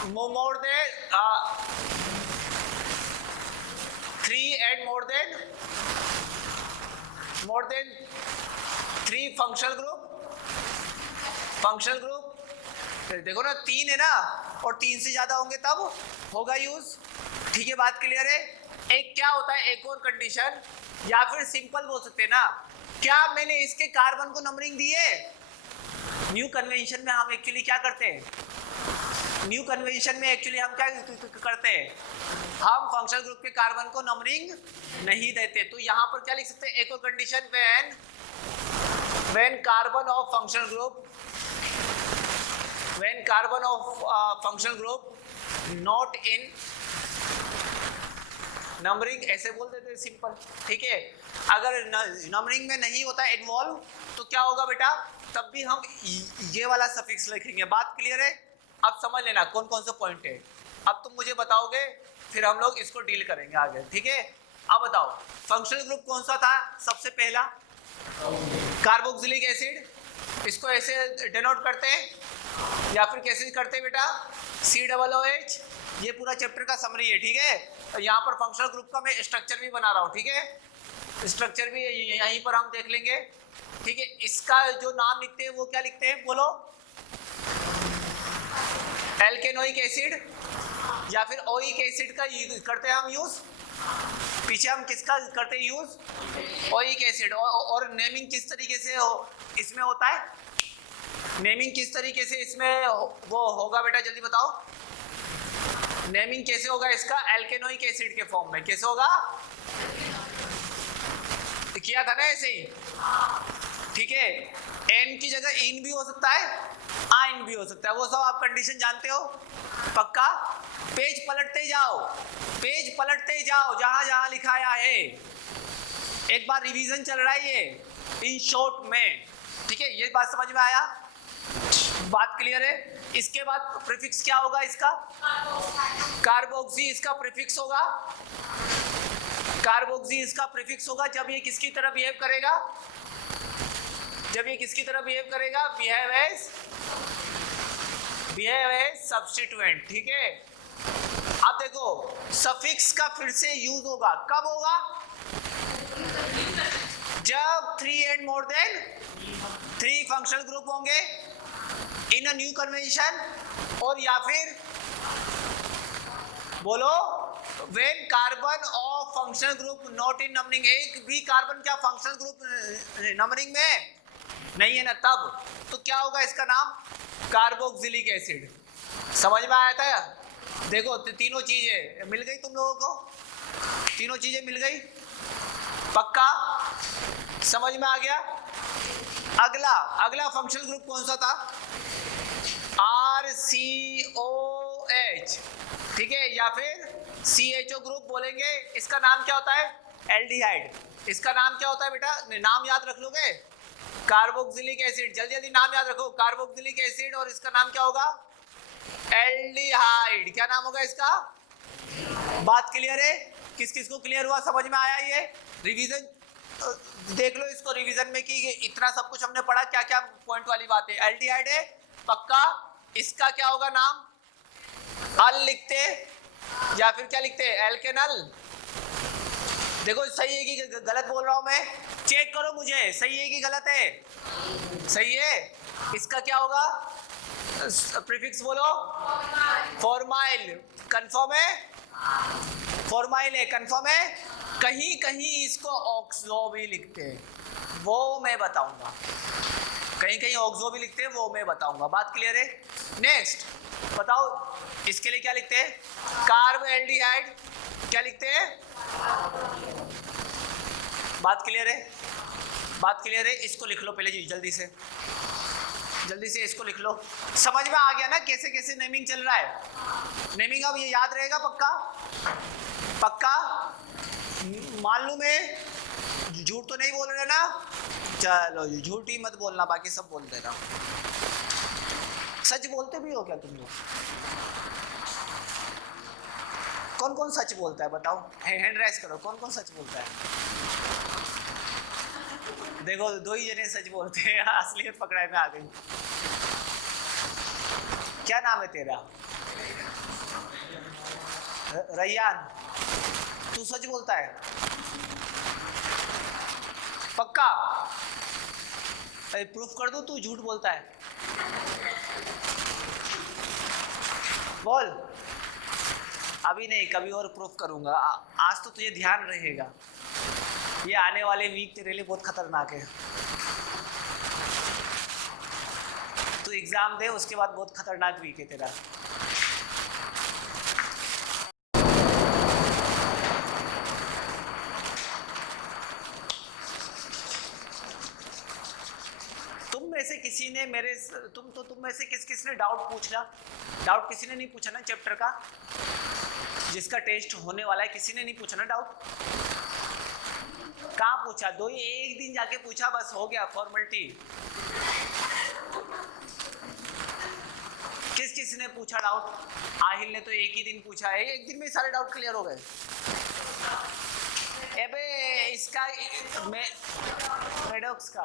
More than 3 and more than 3 functional group. Functional group देखो ना, 3 है ना, और 3 से ज्यादा होंगे तब होगा यूज, ठीक है? बात क्लियर है? एक क्या होता है, एक और कंडीशन, या फिर सिंपल बोल सकते हैं ना, क्या मैंने इसके कार्बन को नंबरिंग दी है? न्यू कन्वेंशन में हम एक्चुअली क्या करते हैं? न्यू कन्वेंशन में एक्चुअली हम क्या करते हैं? हम फंक्शनल ग्रुप के कार्बन को नंबरिंग नहीं देते। तो यहाँ पर क्या लिख सकते हैं? एक और condition, when carbon of functional group, when carbon of functional group not in numbering, ऐसे बोल देते हैं सिंपल, ठीक है? अगर नंबरिंग में नहीं होता है इन्वॉल्व, तो क्या होगा बेटा? तब भी हम ये वाला सफिक्स लिखेंगे। बात क्लियर है? अब समझ लेना कौन कौन सा पॉइंट है। अब तुम मुझे बताओगे, फिर हम लोग इसको डील करेंगे आगे, ठीक है? अब बताओ फंक्शनल ग्रुप कौन सा था सबसे पहला? Carboxylic acid. इसको ऐसे डिनोट करते हैं या फिर कैसे करते हैं बेटा? COOH। ये पूरा चैप्टर का समरी है, ठीक है? यहाँ पर फंक्शनल ग्रुप का मैं स्ट्रक्चर भी बना रहा हूँ, ठीक है? स्ट्रक्चर भी यहीं पर हम देख लेंगे, ठीक है? इसका जो नाम लिखते हैं वो क्या लिखते हैं बोलो? एल्केनोइक एसिड या फिर ओइक एसिड का करते हैं हम यूज। पीछे हम किसका करते हैं यूज? Oic acid. और नेमिंग किस तरीके से इसमें होता है? नेमिंग किस तरीके से इसमें वो होगा बेटा, जल्दी बताओ। नेमिंग कैसे होगा इसका? एल्केनोइक एसिड के फॉर्म में। कैसे होगा? किया था ना ऐसे ही, ठीक है। एन की जगह इन भी हो सकता है, आइन भी हो सकता है, वो सब आप कंडीशन जानते हो पक्का। पेज पलटते जाओ, पेज पलटते जाओ, जहां जहां लिखाया है। एक बार रिवीजन चल रहा है ये इन शॉर्ट में, ठीक है। ये बात समझ में आया? बात क्लियर है? इसके बाद प्रीफिक्स क्या होगा इसका? कार्बोक्सी इसका प्रीफिक्स होगा। कार्बोक्सी इसका प्रीफिक्स होगा जब ये किसकी तरह बिहेव करेगा? जब ये किसकी तरह बिहेव करेगा? बिहेव एज सब्स्टिट्यूएंट, ठीक है। अब देखो सफिक्स का फिर से यूज होगा, कब होगा? जब 3 and more than 3 functional group होंगे इन अ न्यू कन्वेंशन, और या फिर बोलो when carbon of functional group not in numbering. एक भी कार्बन क्या फंक्शनल ग्रुप नंबरिंग में नहीं है ना, तब तो क्या होगा इसका नाम? Carboxylic acid. समझ में आया था? देखो तीनों चीजें मिल गई तुम लोगों को, तीनों चीजें मिल गई पक्का, समझ में आ गया? अगला फंक्शनल ग्रुप कौन सा था? RCOH, ठीक है, या फिर CHO ग्रुप बोलेंगे। इसका नाम क्या होता है? एल्डिहाइड। इसका नाम क्या होता है बेटा? नाम याद रख लोगे? Carboxylic acid. जल्दी जल्दी नाम याद रखो, कार्बोक्सिलिक एसिड, और इसका नाम क्या होगा? एल्डिहाइड। क्या नाम होगा इसका? बात क्लियर है? किस किस को क्लियर हुआ, समझ में आया? ये रिवीजन देख लो इसको, रिवीजन में कि इतना सब कुछ हमने पढ़ा, क्या क्या पॉइंट वाली बात है। एल्डिहाइड है पक्का। इसका क्या होगा नाम? अल लिखते या फिर क्या लिखते? एल्केनल। देखो सही है कि गलत बोल रहा हूं मैं? चेक करो मुझे, सही है कि गलत है? सही है। इसका क्या होगा प्रीफिक्स? बोलो। फॉर्माइल। कंफर्म है? फॉर्माइल है, कंफर्म है। कहीं कहीं इसको ऑक्सो भी लिखते हैं, वो मैं बताऊंगा। कहीं कहीं ऑक्सो भी लिखते हैं, वो मैं बताऊंगा। बात क्लियर है? नेक्स्ट बताओ, इसके लिए क्या लिखते हैं? Carb aldehyde. क्या लिखते हैं? बात क्लियर है? बात क्लियर है? इसको लिख लो पहले जी, जल्दी से इसको लिख लो। समझ में आ गया ना कैसे कैसे नेमिंग चल रहा है? नेमिंग अब ये याद रहेगा पक्का? पक्का? मालूम है? झूठ तो नहीं बोल रहे ना? चलो झूठ ही मत बोलना, बाकी सब बोल देना। सच बोलते भी हो क्या तुम लोग? कौन कौन सच बोलता है बताओ? हैंड राइज करो, कौन कौन सच बोलता है? देखो 2 ही जने सच बोलते हैं, असलियत पकड़ाई में आ गई। क्या नाम है तेरा? रैयान। तू सच बोलता है पक्का? प्रूफ कर दो तू झूठ बोलता है? बोल। अभी नहीं, कभी और प्रूफ करूंगा। आज तो तुझे ध्यान रहेगा, ये आने वाले वीक तेरे लिए बहुत खतरनाक है। तू एग्जाम दे, उसके बाद बहुत खतरनाक वीक है तेरा। तुम में से किसी ने मेरे तुम में से किसने डाउट पूछा? डाउट किसी ने नहीं पूछा ना चैप्टर का, जिसका टेस्ट होने वाला है? किसी ने नहीं पूछा ना डाउट? कहाँ पूछा? 2 ही एक दिन जाके पूछा, बस हो गया फॉर्मेलिटी। किस ने पूछा डाउट? आहिल ने तो एक ही दिन पूछा है, एक दिन में सारे डाउट क्लियर हो गए। अबे इसका मेडॉक्स का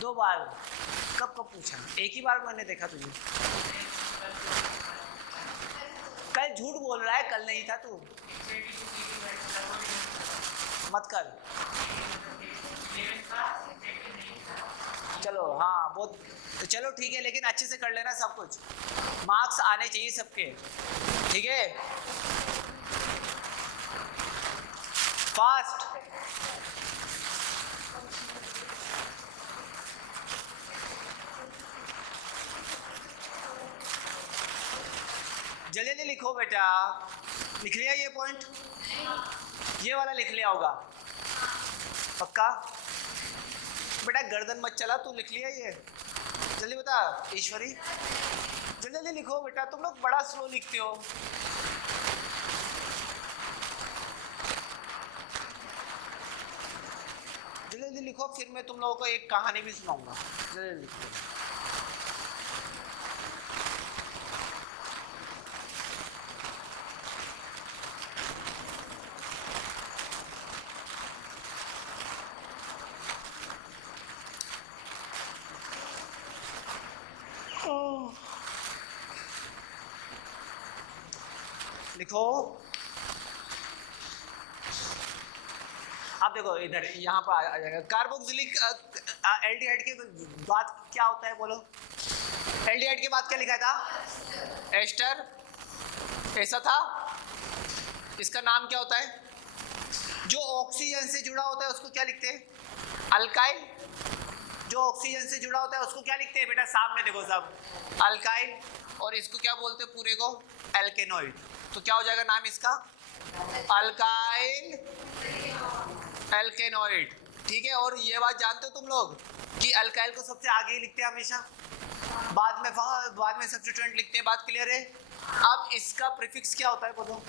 2 बार कब पूछा? एक ही बार मैंने देखा तुझे। कल झूठ बोल रहा है, कल नहीं था तू। मत कर। चलो हाँ बहुत, चलो ठीक है, लेकिन अच्छे से कर लेना सब कुछ। मार्क्स आने चाहिए सबके, ठीक है? फास्ट। जल्दी जल्दी लिखो बेटा। लिख लिया ये पॉइंट? ये वाला लिख लिया होगा पक्का? बेटा गर्दन मत चला, तू लिख लिया ये? जल्दी बता ईश्वरी, जल्दी जल्दी लिखो बेटा, तुम लोग बड़ा स्लो लिखते हो। जल्दी जल्दी लिखो, फिर मैं तुम लोगों को एक कहानी भी सुनाऊंगा। जल्दी जल्दी लिखो। लिखो। आप देखो इधर, यहाँ पर आ जाएगा कार्बोक्सिलिक एल्डिहाइड के बाद क्या होता है बोलो? एल्डिहाइड के बाद क्या लिखा था? एस्टर, ऐसा था। इसका नाम क्या होता है? जो ऑक्सीजन से जुड़ा होता है उसको क्या लिखते हैं? अल्काइल। जो ऑक्सीजन से जुड़ा होता है उसको क्या लिखते हैं बेटा? सामने देखो सब, अल्काइल। और इसको क्या बोलते हैं पूरे को? एल्केनॉइड। तो क्या हो जाएगा नाम इसका? अल्काइल एल्केनॉइड। ठीक है। और ये बात जानते हो तुम लोग कि अल्काइल को सबसे आगे ही लिखते हैं हमेशा, बाद में सब्स्टिट्यूएंट लिखते हैं। बात क्लियर है? अब इसका प्रीफिक्स क्या होता है बोलो?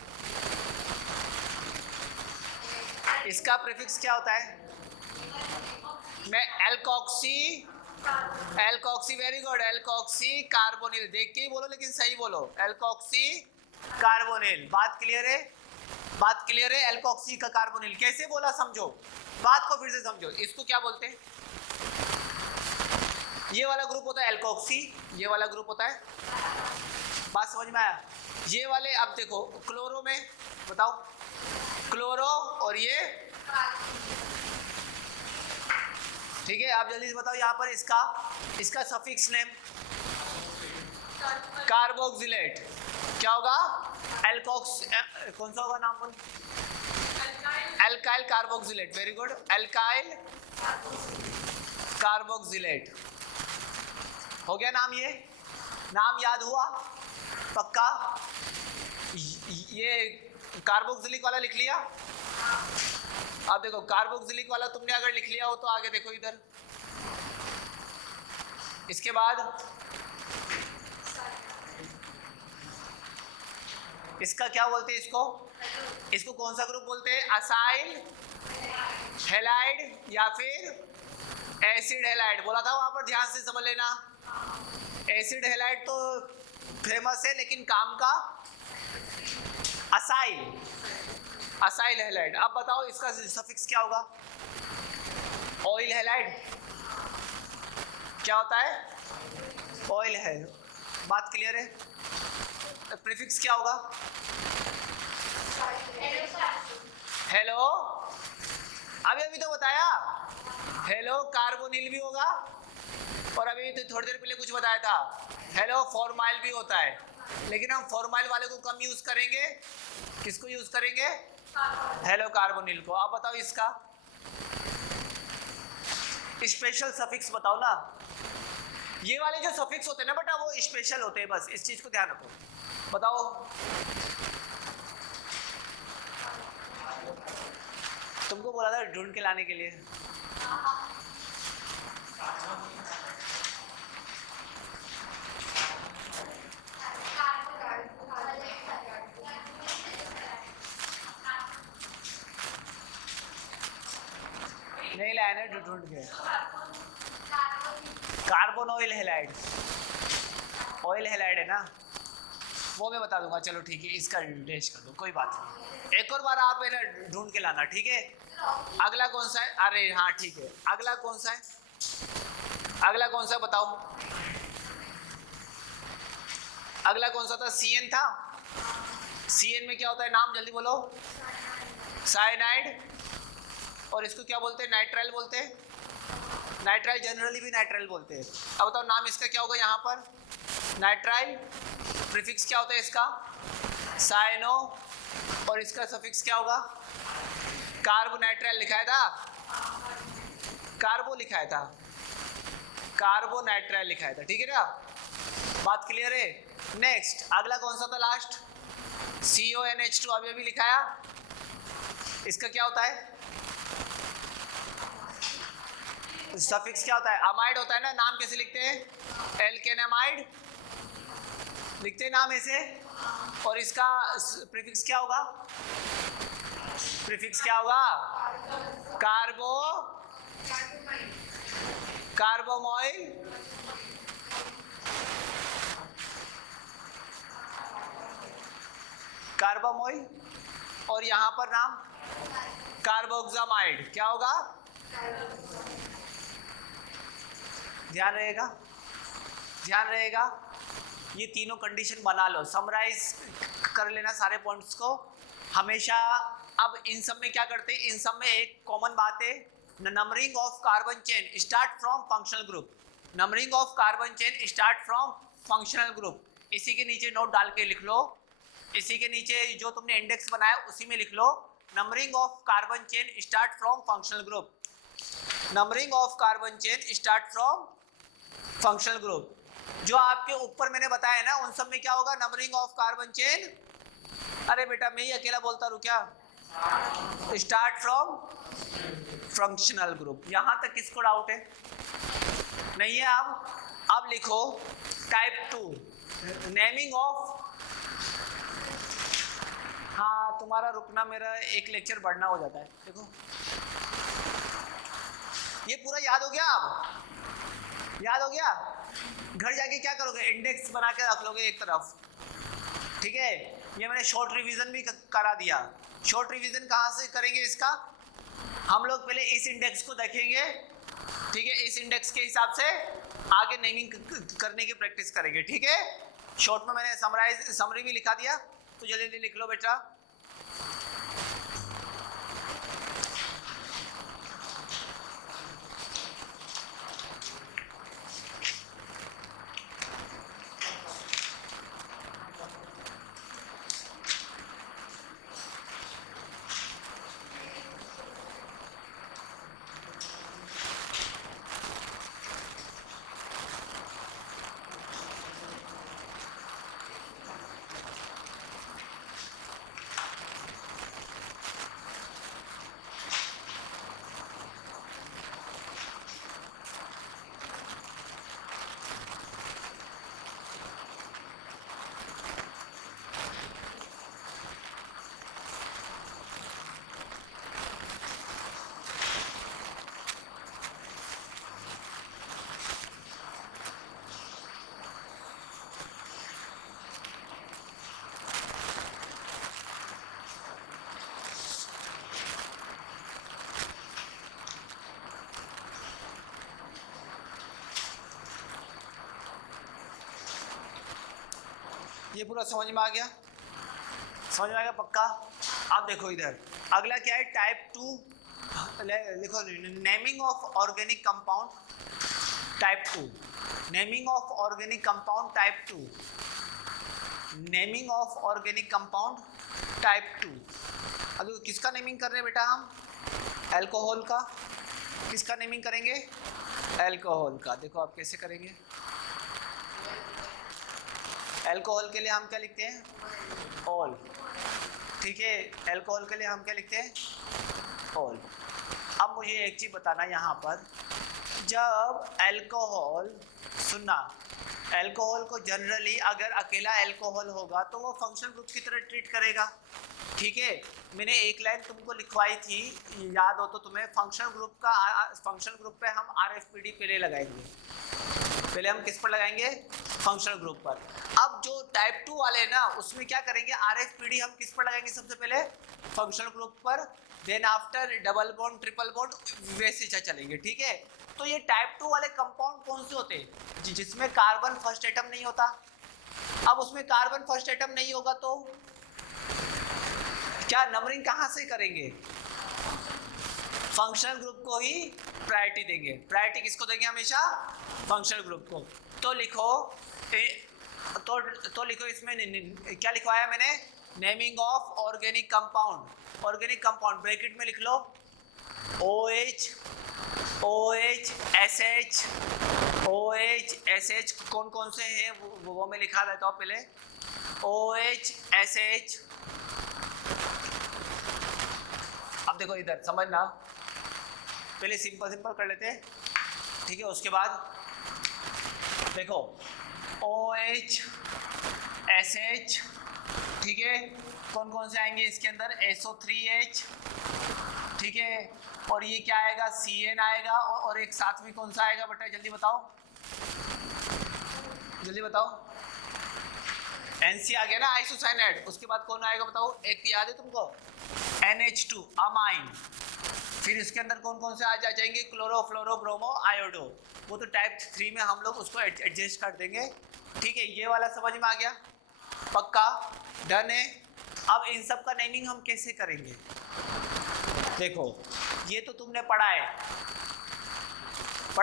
इसका प्रीफिक्स क्या होता है? मैं alkoxy, very good, alkoxy carbonyl. देख के ही बोलो लेकिन सही बोलो, एल्कोक्सी कार्बोनिल। बात क्लियर है? बात क्लियर है? एल्कोक्सी का कार्बोनिल कैसे बोला समझो, बात को फिर से समझो। इसको क्या बोलते हैं? ये वाला ग्रुप होता है एल्कोक्सी, ये वाला ग्रुप होता है। बात समझ में आया? ये वाले अब देखो क्लोरो में बताओ, क्लोरो और ये, ठीक है। आप जल्दी से बताओ यहाँ पर इसका सफिक्स नेम कार्बोक्सिलेट क्या होगा? एल्कोक्स, कौन सा होगा नाम बोल? Alkyl carboxylate. Very good, alkyl carboxylate हो गया नाम। ये नाम याद हुआ पक्का? ये कार्बोक्सिलिक वाला लिख लिया? अब देखो कार्बोक्सिलिक वाला तुमने अगर लिख लिया हो तो आगे देखो इधर, इसके बाद इसका क्या बोलते हैं? इसको कौन सा ग्रुप बोलते हैं? असाइल हैलाइड या फिर एसिड हैलाइड। बोला था वहां पर, ध्यान से समझ लेना। एसिड हैलाइड तो फेमस है लेकिन काम का असाइल हैलाइड। अब बताओ इसका सफिक्स क्या होगा? Oil halide. क्या होता है? ऑयल है। बात क्लियर है? प्रीफिक्स क्या होगा? हेलो, अभी तो बताया, हेलो कार्बोनिल भी होगा, और अभी तो थोड़ी देर पहले कुछ बताया था हेलो फॉर्माइल भी होता है। लेकिन हम फॉर्माइल वाले को कम यूज करेंगे, किसको यूज करेंगे? हेलो कार्बोनिल को। अब बताओ इसका स्पेशल सफिक्स बताओ ना। ये वाले जो सफिक्स होते हैं ना बेटा वो स्पेशल होते हैं, बस इस चीज को ध्यान रखो। बताओ तुमको बोला था ढूंढ के लाने के लिए। नहीं लाया ना ढूंढ के। Carbon oil halide, oil halide है ना, वो मैं बता दूंगा। चलो ठीक है, इसका टेस्ट कर दो, कोई बात नहीं। एक और बार आप है ना ढूंढ के लाना, ठीक है। अगला कौन सा है? अरे हाँ ठीक है, अगला कौन सा है? अगला कौन सा बताओ? अगला कौन सा था? CN था। CN में क्या होता है? नाम जल्दी बोलो। साइनाइड। और इसको क्या बोलते हैं? नाइट्राइल बोलते हैं। नाइट्राइल जनरली भी नाइट्राइल बोलते हैं। अब बताओ नाम इसका क्या होगा यहाँ पर? नाइट्राइल। प्रीफिक्स क्या होता है इसका? साइनो। और इसका सफिक्स क्या होगा? कार्बोनाइट्राइल लिखाया था, कार्बो लिखाया था, कार्बोनाइट्राइल लिखाया था, ठीक है ना। बात क्लियर है? नेक्स्ट अगला कौन सा था लास्ट? CONH2 अभी अभी लिखाया, इसका क्या होता है? सफिक्स क्या होता है? अमाइड होता है ना। नाम कैसे लिखते हैं? एल्केनामाइड लिखते हैं नाम ऐसे। और इसका प्रीफिक्स क्या होगा? प्रीफिक्स क्या होगा? कार्बोमोइल कार्बोमोइल और यहां पर नाम कार्बोक्सामाइड। क्या होगा? ध्यान रहेगा, ध्यान रहेगा। ये तीनों कंडीशन बना लो, समराइज कर लेना सारे पॉइंट्स को हमेशा। अब इन सब में क्या करते हैं? इन सब में एक कॉमन बात है, numbering of carbon chain start from functional group. Numbering of carbon chain start from functional group. इसी के नीचे नोट डाल के लिख लो, इसी के नीचे जो तुमने इंडेक्स बनाया उसी में लिख लो, numbering of carbon chain start from functional group. Numbering of carbon chain start from functional group. जो आपके ऊपर मैंने बताया ना उन सब में क्या होगा? Numbering of carbon chain. अरे बेटा मैं ही अकेला बोलता रहूं क्या? Start from functional group. यहां तक किसको डाउट है? नहीं है? अब लिखो टाइप 2 नेमिंग ऑफ। हाँ तुम्हारा रुकना मेरा एक लेक्चर बढ़ना हो जाता है। देखो ये पूरा याद हो गया? अब याद हो गया? घर जाके क्या करोगे? इंडेक्स बना के रख लोगे एक तरफ, ठीक है? ये मैंने शॉर्ट रिवीजन भी करा दिया। शॉर्ट रिवीजन कहाँ से करेंगे इसका? हम लोग पहले इस इंडेक्स को देखेंगे, ठीक है? इस इंडेक्स के हिसाब से आगे नेमिंग करने की प्रैक्टिस करेंगे, ठीक है? शॉर्ट में मैंने समरी भी लिखा दिया, तो जल्दी जल्दी लिख लो बेटा। ये पूरा समझ में आ गया? समझ में आ गया पक्का? आप देखो इधर अगला क्या है? टाइप 2 लिखो, naming of organic compound type 2। Naming of organic compound type 2। Naming of organic compound type 2। अब किसका नेमिंग कर रहे हैं बेटा हम? अल्कोहल का। किसका नेमिंग करेंगे? अल्कोहल का। देखो आप कैसे करेंगे। अल्कोहल के लिए हम क्या लिखते हैं? ऑल, ठीक है? अल्कोहल के लिए हम क्या लिखते हैं? ऑल। अब मुझे एक चीज़ बताना यहाँ पर, जब अल्कोहल, सुनना, अल्कोहल को जनरली अगर अकेला अल्कोहल होगा तो वो फंक्शनल ग्रुप की तरह ट्रीट करेगा, ठीक है? मैंने एक लाइन तुमको लिखवाई थी, याद हो तो तुम्हें, फंक्शनल ग्रुप का, फंक्शनल ग्रुप पे हम RFPD पहले लगाएंगे। पहले हम किस पर लगाएंगे? फंक्शनल ग्रुप पर। अब जो टाइप 2 वाले हैं ना उसमें क्या करेंगे? RFPD हम किस पर लगाएंगे? सबसे पहले फंक्शनल ग्रुप पर, then after double bond triple bond, वैसे चलेंगे, ठीक है? तो ये टाइप 2 वाले कंपाउंड कौन से होते हैं? जिसमें कार्बन फर्स्ट एटम नहीं होता। अब उसमें कार्बन फर्स्ट एटम नहीं होगा तो क्या नंबरिंग कहां से करेंगे? फंक्शनल ग्रुप को ही प्रायोरिटी देंगे। प्रायोरिटी किसको देंगे? हमेशा फंक्शनल ग्रुप को। तो लिखो तो लिखो इसमें क्या लिखवाया मैंने? Naming of organic compound. Organic compound bracket में लिख लो OH, OH, SH, OH SH कौन कौन से हैं वो मैं लिखा देता हूँ पहले। OH SH, अब देखो इधर समझना, पहले सिंपल सिंपल कर लेते हैं, ठीक है। उसके बाद देखो OH SH, ठीक है, कौन कौन से आएंगे इसके अंदर, SO3H, ठीक है, और ये क्या आएगा, CN आएगा, और एक साथ में कौन सा आएगा बेटा, जल्दी बताओ, जल्दी बताओ। NC आ गया ना, आइसोसाइनाइड। उसके बाद कौन आएगा बताओ, एक याद है तुमको, NH2 अमाइन। फिर इसके अंदर कौन कौन से आ जाएंगे, क्लोरो फ्लोरो ब्रोमो आयोडो। वो तो टाइप 3 में हम लोग उसको एडजस्ट कर देंगे, ठीक है। ये वाला समझ में आ गया, पक्का डन है। अब इन सब का नेमिंग हम कैसे करेंगे, देखो ये तो तुमने पढ़ा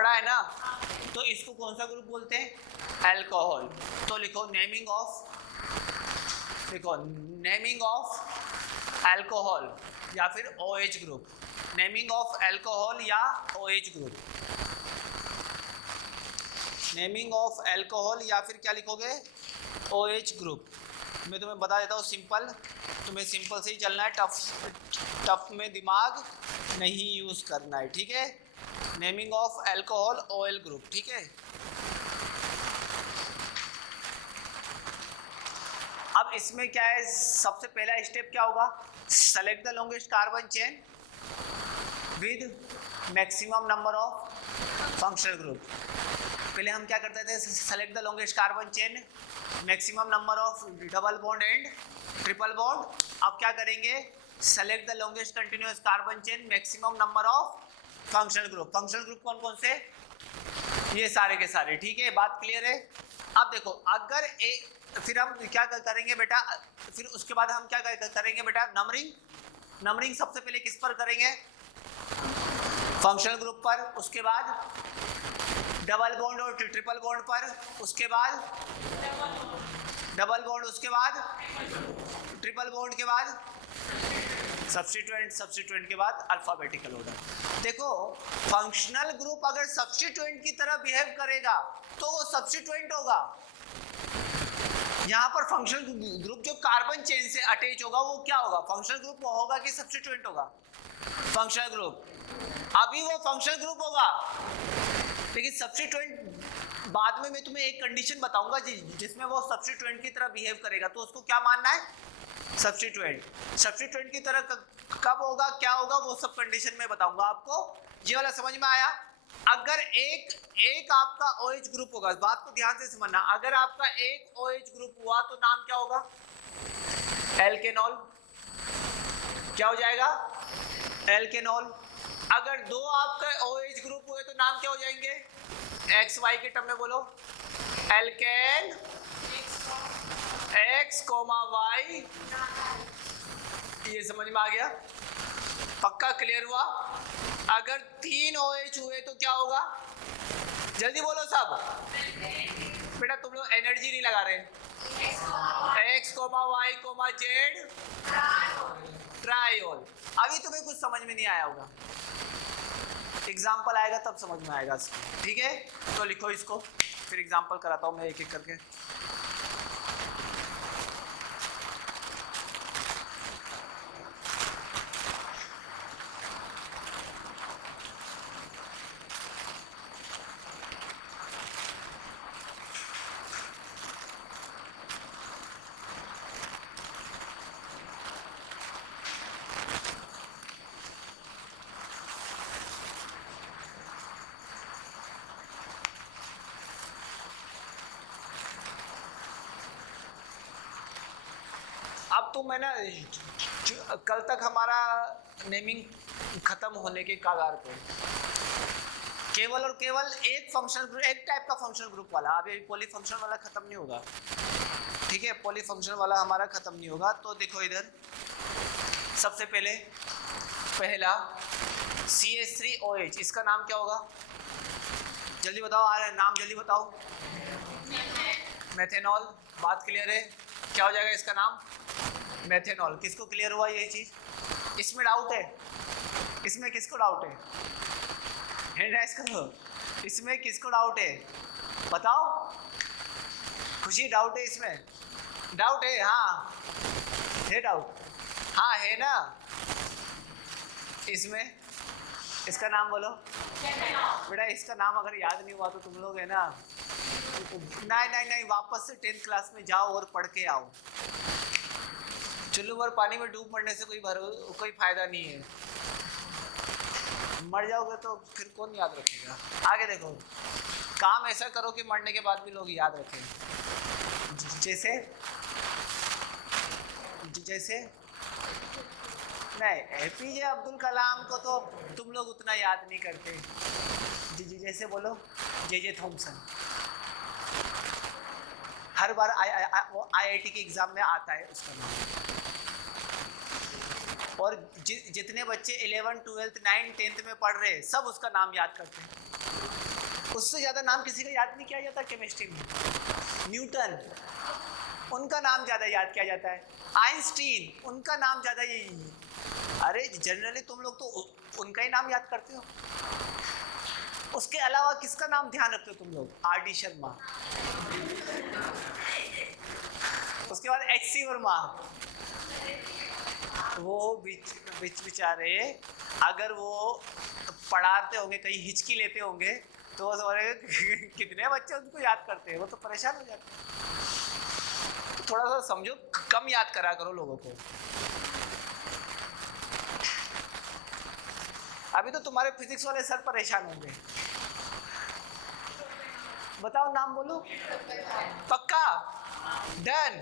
है ना, तो इसको कौन सा ग्रुप बोलते हैं, अल्कोहल। तो लिखो नेमिंग ऑफ अल्कोहल या फिर OH group, naming of alcohol या OH group, naming of alcohol या फिर क्या लिखोगे, OH ग्रुप। मैं तुम्हें बता देता हूँ सिंपल, तुम्हें सिंपल से ही चलना है, टफ में दिमाग नहीं यूज करना है, ठीक है। Naming of alcohol OL group, ठीक है। अब इसमें क्या है, सबसे पहला स्टेप क्या होगा, select the longest carbon chain with maximum number of functional group. पहले हम क्या करते थे, select the longest carbon chain, maximum number of double bond and triple bond. अब क्या करेंगे, select the longest continuous carbon chain, maximum number of functional group. Functional group कौन कौन से, ये सारे के सारे, ठीक है, बात क्लियर है। अब देखो अगर फिर हम क्या करेंगे बेटा, फिर उसके बाद हम क्या करेंगे बेटा, नंबरिंग सबसे पहले किस पर करेंगे, फंक्शनल ग्रुप पर, उसके बाद डबल बॉन्ड और ट्रिपल बॉन्ड पर, उसके बाद डबल बॉन्ड, उसके बाद ट्रिपल बॉन्ड के बाद सब्स्टिट्यूएंट के बाद अल्फाबेटिकल ऑर्डर। देखो फंक्शनल ग्रुप अगर सब्स्टिट्यूएंट की तरह बिहेव करेगा तो वो सब्स्टिट्यूएंट होगा। यहाँ पर फंक्शनल ग्रुप जो कार्बन चेन से अटैच होगा वो क्या होगा, फंक्शनल ग्रुप होगा कि सब्स्टिट्यूएंट होगा, फंक्शनल ग्रुप। अभी वो फंक्शनल ग्रुप होगा, लेकिन सब्स्टिट्यूएंट बाद में मैं तुम्हें एक कंडीशन बताऊंगा जिसमें वो सब्स्टिट्यूएंट की तरह बिहेव करेगा, तो उसको क्या मानना है, सब्स्टिट्यूएंट की तरह कब होगा, क्या होगा, वो सब कंडीशन में बताऊंगा आपको। ये वाला समझ में आया। अगर एक आपका OH ग्रुप होगा, इस बात को ध्यान से समझना, अगर आपका एक OH ग्रुप हुआ तो नाम क्या होगा, एल्केनॉल। क्या हो जाएगा, एल्केनॉल। अगर दो आपका OH ग्रुप हुए तो नाम क्या हो जाएंगे, XY के टर्म में बोलो, एल्केन X, Y। ये समझ में आ गया, पक्का क्लियर हुआ। अगर 3 OH हुए तो क्या होगा, जल्दी बोलो सब, बेटा तुम लोग एनर्जी नहीं लगा रहे, X, Y, Z ट्रायोल। अभी तुम्हें कुछ समझ में नहीं आया होगा, एग्जाम्पल आएगा तब समझ में आएगा, ठीक है। तो लिखो इसको, फिर एग्जाम्पल कराता हूँ मैं एक एक करके। अब तो मैं ना, कल तक हमारा नेमिंग खत्म होने के कगार पे, केवल और केवल एक फंक्शनल ग्रुप, एक टाइप का फंक्शनल ग्रुप वाला, अभी पॉलीफंक्शनल वाला खत्म नहीं होगा, ठीक है, पॉलीफंक्शनल वाला हमारा खत्म नहीं होगा। तो देखो इधर सबसे पहले पहला CH3OH, इसका नाम क्या होगा, जल्दी बताओ, आ रहा है नाम, जल्दी बताओ, मेथेनॉल। बात क्लियर है, क्या हो जाएगा इसका नाम, मेथेनॉल। किसको क्लियर हुआ ये चीज, इसमें डाउट है, इसमें किसको डाउट है, हैंड राइज करो, इसमें किसको डाउट है बताओ? खुशी डाउट है इसमें? डाउट है? हाँ है डाउट, हाँ है ना। इसमें इसका नाम बोलो बेटा। इसका नाम अगर याद नहीं हुआ तो तुम लोग है ना, नहीं वापस से 10th क्लास में जाओ और पढ़ के आओ। चुल्लू भर पानी में डूब मरने से कोई फायदा नहीं है। मर जाओगे तो फिर कौन याद रखेगा? आगे देखो, काम ऐसा करो कि मरने के बाद भी लोग याद रखें। जैसे नहीं, एपीजे अब्दुल कलाम को तो तुम लोग उतना याद नहीं करते। जैसे बोलो जे थॉमसन, हर बार IIT के एग्जाम में आता है उसका नाम। और जितने बच्चे 11th 12th 9th 10th में पढ़ रहे हैं सब उसका नाम याद करते हैं। उससे ज़्यादा नाम किसी का याद नहीं किया जाता केमिस्ट्री में। न्यूटन, उनका नाम ज़्यादा याद किया जाता है। आइंस्टीन, उनका नाम ज़्यादा यही। अरे जनरली तुम लोग तो उनका ही नाम याद करते हो। उसके अलावा किसका नाम ध्यान रखते हो तुम लोग? RD शर्मा, उसके बाद HC वर्मा। वो बेचारे अगर वो पढ़ाते होंगे, कहीं हिचकी लेते होंगे तो वो कितने बच्चे उनको याद करते हैं, वो तो परेशान हो जाते हैं। थोड़ा सा समझो, कम याद करा करो लोगों को। अभी तो तुम्हारे फिजिक्स वाले सर परेशान होंगे। बताओ नाम बोलो। पक्का? डन?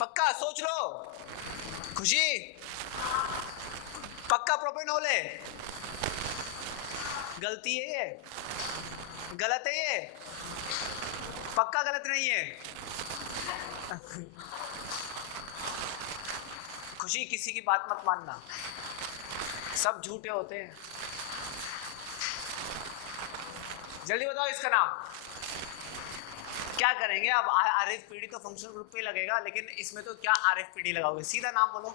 पक्का? सोच लो। खुशी पक्का? प्रोपेनॉल है? गलती है ये? गलत है ये? पक्का गलत नहीं है? खुशी किसी की बात मत मानना, सब झूठे होते हैं। जल्दी बताओ इसका नाम। क्या करेंगे अब? RFPD तो फंक्शनल ग्रुप पे लगेगा, लेकिन इसमें तो क्या RFPD लगाओगे? सीधा नाम बोलो।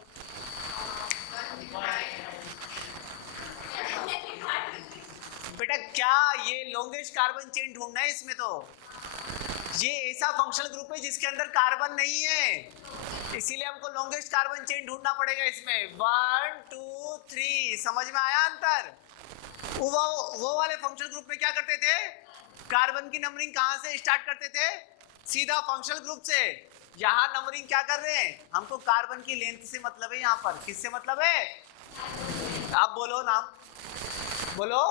बेटा क्या ये लॉन्गेस्ट कार्बन चेन ढूंढना है इसमें? तो ये ऐसा फंक्शनल ग्रुप है जिसके अंदर कार्बन नहीं है, इसीलिए हमको लॉन्गेस्ट कार्बन चेन ढूंढना पड़ेगा इसमें। 1 2 3, समझ में आया अंतर? वो वाले फंक्शनल ग्रुप में क्या करते थे? कार्बन की नंबरिंग कहां से स्टार्ट करते थे? सीधा फंक्शनल ग्रुप से। यहाँ नंबरिंग क्या कर रहे हैं? हमको कार्बन की लेंथ से मतलब है। यहाँ पर किससे मतलब है? आप बोलो नाम बोलो।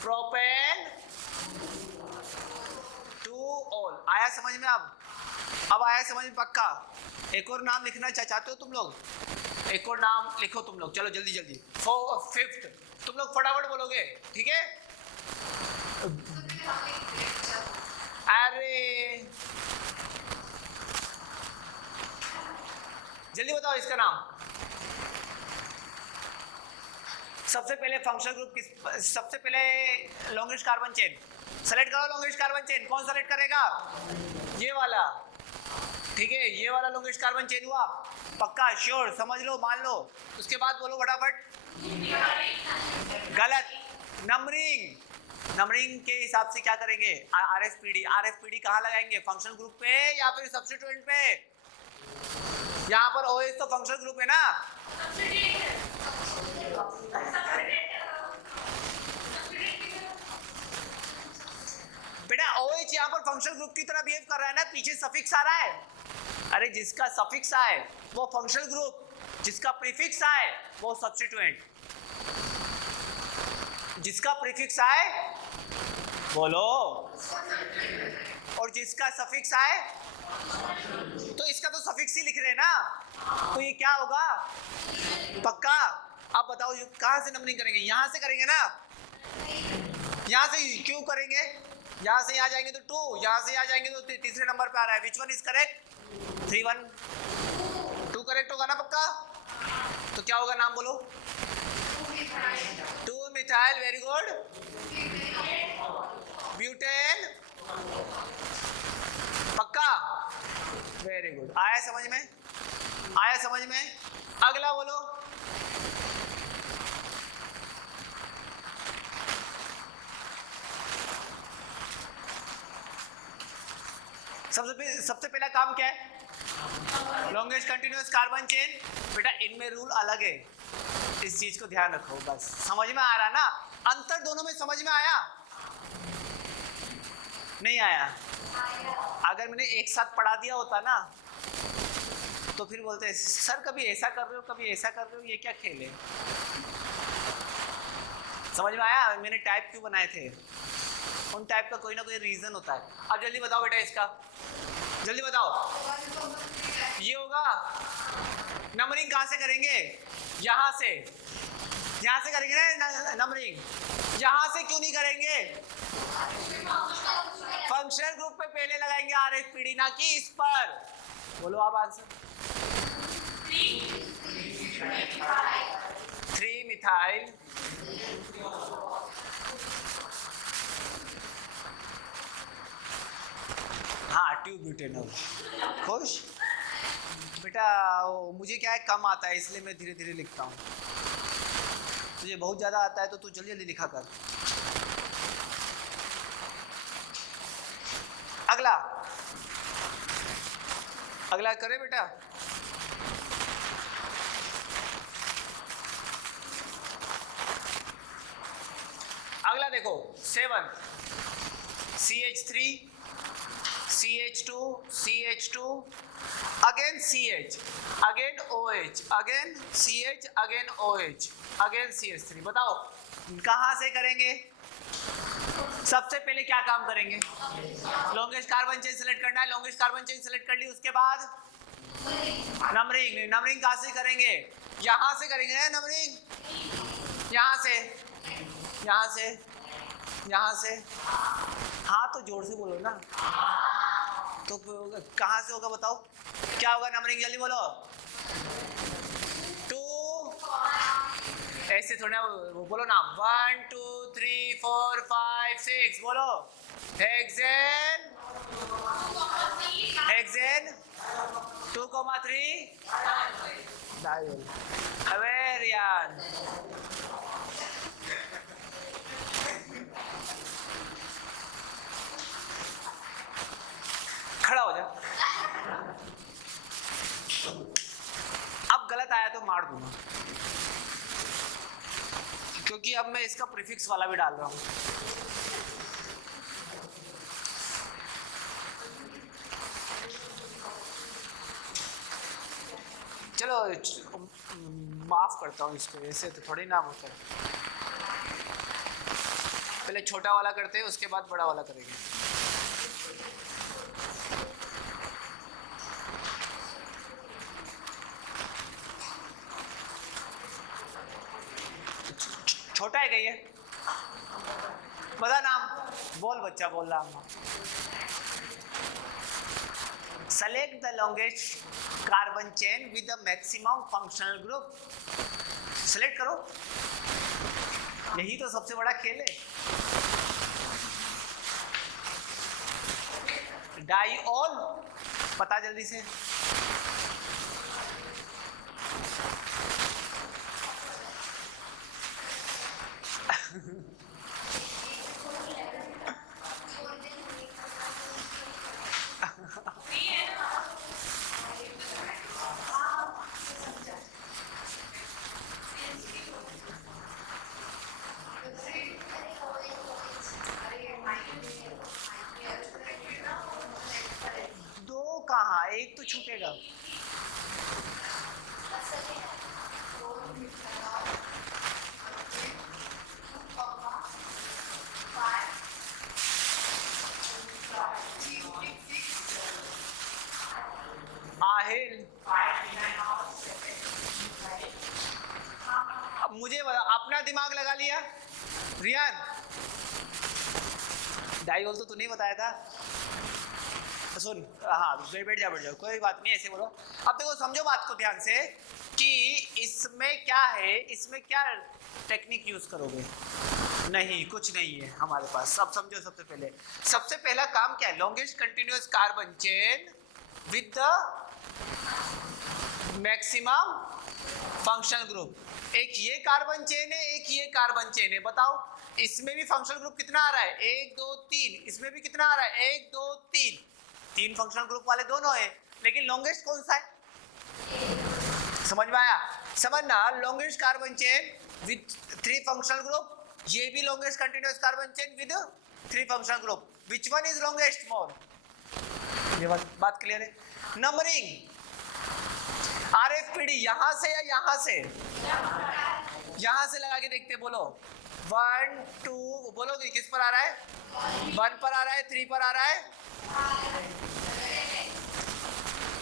Propane two all. आया समझ में? अब आया समझ में? पक्का? एक और नाम लिखना चाहते हो तुम लोग? एक और नाम लिखो तुम लोग, चलो जल्दी जल्दी। 5th तुम लोग फटाफट बोलोगे, ठीक है? अरे जल्दी बताओ इसका नाम। सबसे पहले फंक्शनल ग्रुप सबसे पहले लॉन्गेस्ट कार्बन चेन सेलेक्ट करो। लॉन्गेस्ट कार्बन चेन कौन सेलेक्ट करेगा? ये वाला, ठीक है? ये वाला लॉन्गेस्ट कार्बन चेन हुआ। पक्का? श्योर? समझ लो, मान लो। उसके बाद बोलो फटाफट। गलत। नंबरिंग के हिसाब से क्या करेंगे? RFPD कहाँ लगाएंगे? फंक्शनल ग्रुप पे या फिर सब्स्टिट्यूएंट पे? यहाँ पर OH तो फंक्शनल ग्रुप है ना? बेटा OH यहाँ पर फंक्शनल ग्रुप की तरह बिहेव कर रहा है ना, पीछे सफिक्स आ रहा है। अरे जिसका सफिक्स आए वो फंक्शनल ग्रुप, जिसका प्रीफिक्स आए वो सब्स्टिट्यूएंट। जिसका प्रीफिक्स आए बोलो, और जिसका सफिक्स आए, तो इसका तो सफिक्स ही लिख रहे हैं ना, तो ये क्या होगा? पक्का? अब बताओ कहां से नंबरिंग करेंगे? यहां से करेंगे ना? यहां से क्यों करेंगे? यहां से यहां जाएंगे तो 2, यहां से यहां जाएंगे तो तीसरे नंबर पे आ रहा है। विच वन इज करेक्ट? 3 1 2 करेक्ट होगा ना? पक्का? तो क्या होगा? नाम बोलो। 2 मिथाइल, वेरी गुड। ब्यूटेन, पक्का? Very good. आया समझ में? आया समझ में? अगला बोलो। सबसे पहला काम क्या है? Longest continuous carbon chain. बेटा इनमें रूल अलग है, इस चीज को ध्यान रखो। बस समझ में आ रहा ना? अंतर दोनों में समझ में आया? नहीं आया? अगर मैंने एक साथ पढ़ा दिया होता ना तो फिर बोलते सर कभी ऐसा कर रहे हो कभी ऐसा कर रहे हो, ये क्या खेल है? समझ में आया? मैंने टाइप क्यों बनाए थे? उन टाइप का कोई ना कोई रीजन होता है। अब जल्दी बताओ बेटा, इसका जल्दी बताओ। ये होगा नंबरिंग कहाँ से करेंगे? यहाँ से करेंगे ना नंबरिंग। यहाँ से क्यों नहीं करेंगे? फंक्शनल ग्रुप पे पहले लगाएंगे RFPD, ना कि इस पर। बोलो आप आंसर। 3 मिथाइल हाँ ट्यूब ब्यूटेनॉल। खुश बेटा? मुझे क्या है, कम आता है इसलिए मैं धीरे धीरे लिखता हूँ। तुझे बहुत ज़्यादा आता है तो तू जल्दी जल्दी लिखा कर। अगला करे बेटा। अगला देखो 7 CH3 CH2 CH2 again CH again OH again CH again OH again CH3। बताओ कहाँ से करेंगे? सबसे पहले क्या काम करेंगे? लॉन्गेस्ट कार्बन चेन सिलेक्ट करना है। लॉन्गेस्ट कार्बन चेन सिलेक्ट कर ली, उसके बाद नंबरिंग कहाँ से करेंगे? यहाँ से करेंगे ना नंबरिंग। यहाँ से हाँ तो जोर से बोलो ना। तो कहाँ से होगा बताओ? क्या होगा नंबरिंग? जल्दी बोलो। 2 ऐसे थोड़ा वो बोलो ना। 1 2 3 4 5 6 बोलो। Hexane 2,3 diol. अवेरियन खड़ा हो जा। अब गलत आया तो मार दूंगा, क्योंकि अब मैं इसका प्रीफिक्स वाला भी डाल रहा हूं। चलो माफ करता हूँ इसको, ऐसे तो थोड़ी नाम होता है। पहले छोटा वाला करते हैं, उसके बाद बड़ा वाला करेंगे। छोटा है क्या ये? बता नाम बोल बच्चा, बोल नाम। Select the longest carbon chain with the maximum functional group. Select करो, यही तो सबसे बड़ा खेल है। डाइऑल पता जल्दी से। एक तो छूटेगा। आहिल अब मुझे अपना दिमाग लगा लिया। रियान डाइऑल तो तूने बताया था। सुन, हाँ बैठ जाओ, कोई बात नहीं, ऐसे बोलो। अब देखो समझो बात को ध्यान से कि इसमें क्या है, इसमें क्या टेक्निक यूज करोगे? नहीं, कुछ नहीं है हमारे पास। सब समझो, सबसे पहला काम क्या है? Longest continuous carbon chain with the maximum functional group. एक ये कार्बन चेन है, एक ये कार्बन चेन है। बताओ इसमें भी फंक्शनल ग्रुप कितना आ रहा है? 1 2 3। इसमें भी कितना आ रहा है? 1 2 3। 3 फंक्शनल ग्रुप वाले दोनों है, लेकिन लॉन्गेस्ट कौन सा है? समझ में आया? समझना, longest carbon chain with 3 functional group, ये भी longest continuous carbon chain with 3 functional group. Which one is longest more? ये बात क्लियर है? नंबरिंग RFPD यहां से या यहां से? यहां से लगा के देखते, बोलो 1 2, बोलो किस पर आ रहा है? 1 पर आ रहा है, 3 पर आ रहा है,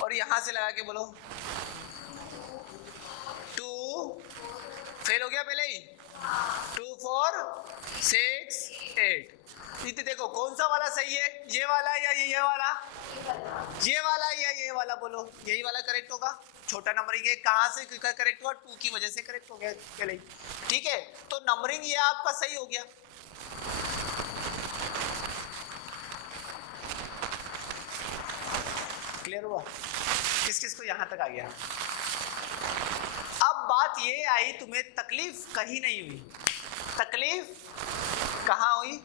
और यहां से लगा के बोलो 2, फेल हो गया पहले ही, 2 4 6 8. देखो कौन सा वाला सही है, ये वाला या ये वाला? ये वाला या ये वाला? बोलो यही वाला करेक्ट होगा. छोटा नंबरिंग है, कहां से करेक्ट हुआ? 2 की वजह से करेक्ट हो गया पहले ही. ठीक है, तो नंबरिंग ये आपका सही हो गया. क्लियर हुआ? किस किस को यहां तक आ गया? अब बात ये आई, तुम्हें तकलीफ कहीं नहीं हुई. तकलीफ कहां हुई?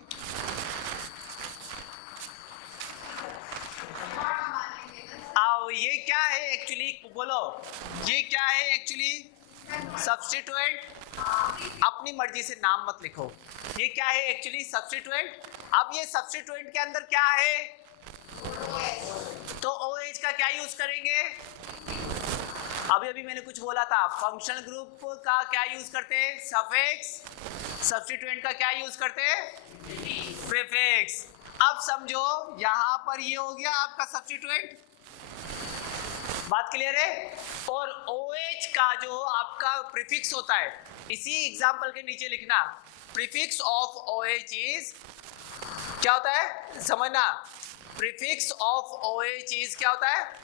आओ, ये क्या है एक्चुअली? बोलो ये क्या है एक्चुअली? सब्स्टिट्यूएंट. अपनी मर्जी से नाम मत लिखो. ये क्या है एक्चुअली? सब्स्टिट्यूएंट. अब ये सब्स्टिट्यूएंट के अंदर क्या है? तो OH का क्या यूज करेंगे? अभी अभी मैंने कुछ बोला था, फंक्शनल ग्रुप का क्या यूज करते हैं? सफिक्स. सब्स्टिट्यूएंट का क्या यूज करते हैं? प्रीफिक्स. अब समझो यहां पर ये हो गया आपका सब्स्टिट्यूएंट. बात क्लियर है? और OH का जो आपका प्रीफिक्स होता है, इसी एग्जांपल के नीचे लिखना, प्रीफिक्स ऑफ OH इज क्या होता है? समझना, प्रीफिक्स ऑफ OH इज क्या होता है?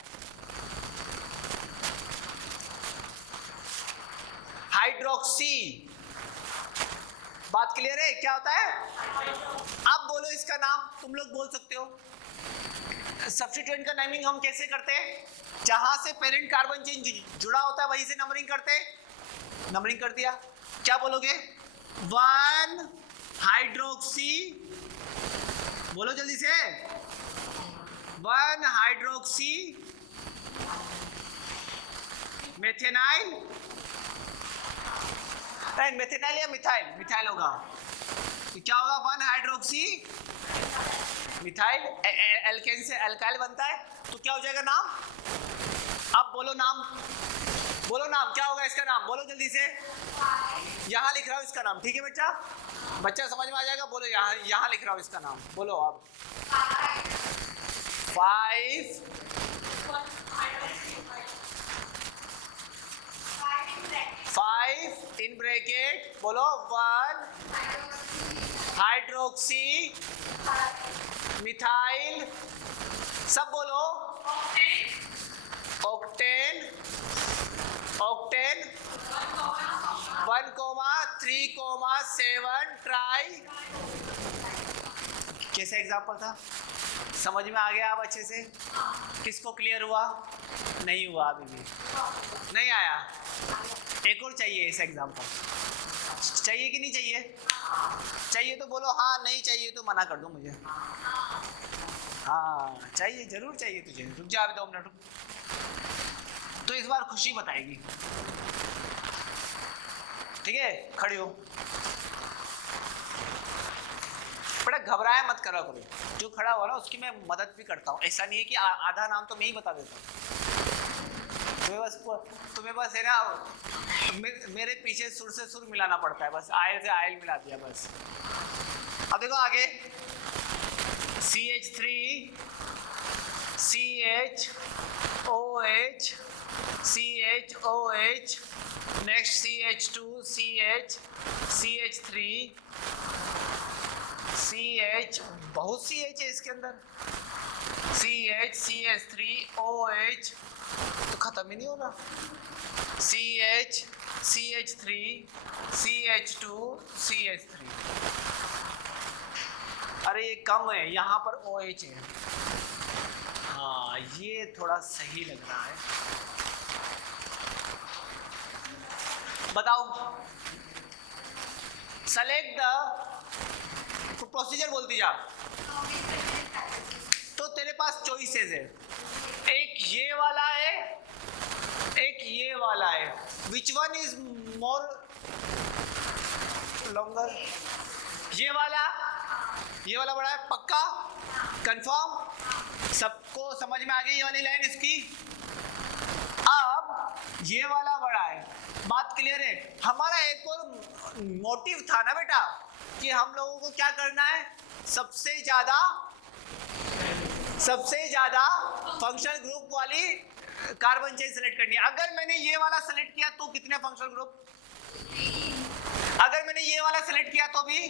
हाइड्रोक्सी. बात क्लियर है? क्या होता है? अब बोलो इसका नाम, तुम लोग बोल सकते हो. सब्स्टिट्यूएंट का नेमिंग हम कैसे करते हैं? जहां से पेरेंट कार्बन चेन जुड़ा होता है वहीं से नंबरिंग करते हैं. नंबरिंग कर दिया, क्या बोलोगे? 1 हाइड्रोक्सी, बोलो जल्दी से, 1 हाइड्रोक्सी मेथेनाइल. मेथेनाइल या मिथाइल? मिथाइल होगा. तो क्या होगा? 1 हाइड्रोक्सी मिथाइल. एल्केन से अल्काइल बनता है, तो क्या हो जाएगा नाम? अब बोलो नाम, बोलो नाम क्या होगा इसका नाम? बोलो जल्दी से. यहां लिख रहा हूं इसका नाम. ठीक है बच्चा? बच्चा समझ में आ जाएगा. बोलो यहां लिख रहा हूं इसका नाम. बोलो अब 5 इन ब्रैकेट, बोलो 1 हाइड्रोक्सी मिथाइल, सब बोलो, ऑक्टेन 1,3,7 ट्राई. कैसा एग्जाम्पल था? समझ में आ गया अब अच्छे से? किसको क्लियर हुआ? नहीं हुआ अभी भी? नहीं आया? एक और चाहिए इस एग्जाम्पल. चाहिए कि नहीं चाहिए? चाहिए तो बोलो हाँ, नहीं चाहिए तो मना कर दो मुझे. हाँ चाहिए, जरूर चाहिए तुझे. रुक जा अभी 2 मिनट रुक. तो इस बार खुशी बताएगी. ठीक है, खड़ी हो. बड़ा घबराया मत करा करो. जो खड़ा हुआ ना उसकी मैं मदद भी करता हूँ. ऐसा नहीं है कि आधा नाम तो मैं ही बता देता हूँ. तुम्हें बस है ना मेरे पीछे सुर से सुर मिलाना पड़ता है. बस आयल से आयल मिला दिया बस. अब देखो आगे, CH3 CHOH CHOH, next CH2 CH3 CH, बहुत CH है इसके अंदर. CH3OH, तो खत्म ही नहीं होगा. CH3 CH2 CH3. अरे ये कम है, यहाँ पर OH है. हाँ ये थोड़ा सही लग रहा है. बताओ, सेलेक्ट द प्रोसीजर बोलती जा. तो तेरे पास चॉइसेस है, एक ये वाला है, एक ये वाला है. विच वन इज मोर लॉन्गर? ये वाला बड़ा है, पक्का कंफर्म? सबको समझ में आ गई ये वाली लाइन इसकी? अब ये वाला बड़ा है, बात क्लियर है? हमारा एक और मोटिव था ना बेटा कि हम लोगों को क्या करना है, सबसे ज्यादा फंक्शनल ग्रुप वाली कार्बन चेन सेलेक्ट करनी है. अगर मैंने ये वाला सेलेक्ट किया तो कितने फंक्शनल ग्रुप? अगर मैंने ये वाला सेलेक्ट किया तो भी?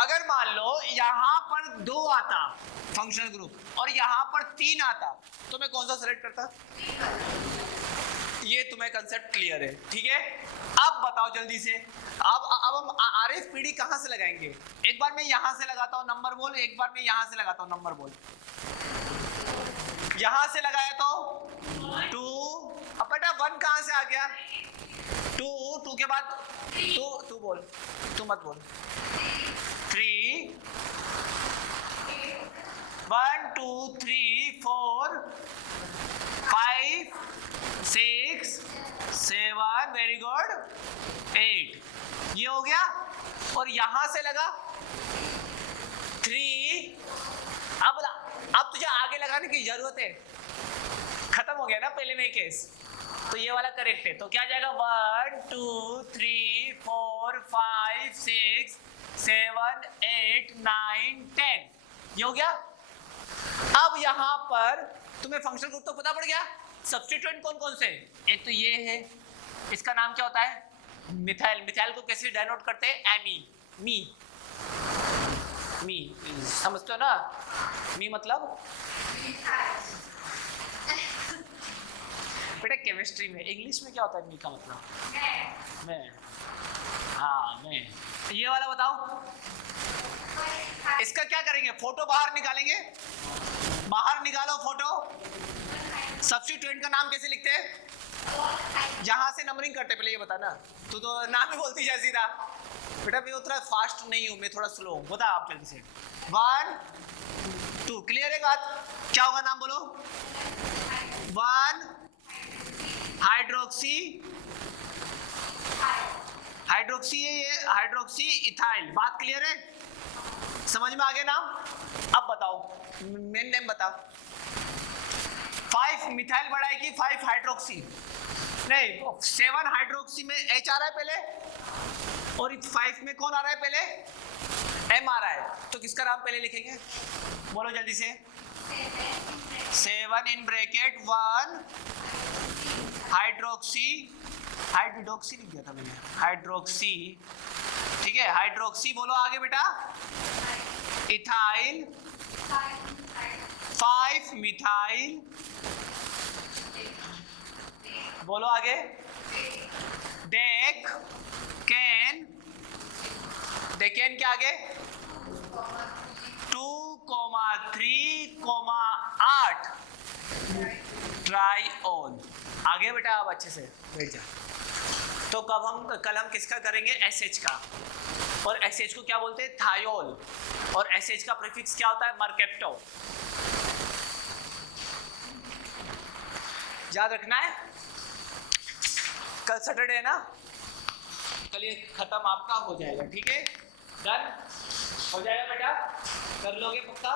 अगर मान लो यहां पर 2 आता फंक्शनल ग्रुप और यहां पर 3 आता तो मैं कौन सा सेलेक्ट करता? ये तुम्हें कंसेप्ट क्लियर है, ठीक है? अब बताओ जल्दी से, अब हम RFPD कहां से लगाएंगे? एक बार मैं यहां से लगाता हूं, नंबर बोल. एक बार मैं यहां से लगाता हूं, नंबर बोल. यहां से लगाया तो 2. अब बेटा 1 कहां से आ गया? 2 के बाद तू बोल, तू मत बोल. 3 1 2 3 4 5 6 7 वेरी गुड 8. ये हो गया. और यहां से लगा 3. अब तुझे आगे लगाने की जरूरत है, खत्म हो गया ना पहले में केस. तो ये वाला करेक्ट है. तो क्या जाएगा? 1 2 3 4 5 6 7 8 9 10. ये हो गया. अब यहां पर तुम्हें फंक्शनल ग्रुप तो पता पड़ गया. सब्स्टिट्यूएंट कौन कौन से? एक तो ये है, इसका नाम क्या होता है? मिथाइल. मिथाइल को कैसे डिनोट करते हैं? मी. समझते हो ना? मी मतलब बेटा केमिस्ट्री में, इंग्लिश में क्या होता है मी का मतलब? मैं. हाँ मैं. ये वाला बताओ, इसका क्या करेंगे? फोटो बाहर निकालेंगे. बाहर निकालो फोटो. सब्स्टिट्यूएंट का नाम कैसे लिखते हैं? यहां से नंबरिंग करते. पहले ये बता ना, तू तो नाम ही बोलती जाए सीधा. बेटा मैं उतना फास्ट नहीं हूं, मैं थोड़ा स्लो हूं. बता आप जल्दी से. 1 2 क्लियर है बात? क्या होगा नाम बोलो? 1 हाइड्रोक्सी है, ये हाइड्रोक्सी इथाइल. बात क्लियर है? समझ में आ गया नाम? अब बताओ मेन नेम बताओ. 5 मिथाइल बड़ा है कि 5 हाइड्रोक्सी? नहीं, 7 हाइड्रोक्सी में H आ रहा है पहले, और 5 में कौन आ रहा है पहले? M आ रहा है. तो किसका नाम पहले लिखेंगे? बोलो जल्दी से. 7 इन ब्रैकेट 1 हाइड्रोक्सी लिख दिया था मैंने, हाइड्रोक्सी. ठीक है, हाइड्रोक्सी. बोलो आगे बेटा. Ethyl 5 methyl. बोलो आगे. डेकेन के आगे 2,3,8 ट्राइओन. आगे बेटा अब अच्छे से बैठ जा. तो कल हम किसका करेंगे? SH का. और SH को क्या बोलते हैं? थायोल. और SH का प्रीफिक्स क्या होता है? मर्केप्टो. याद रखना है. कल सैटरडे है ना, कल ये खत्म आपका हो जाएगा. ठीक है, डन हो जाएगा बेटा, कर लोगे पक्का?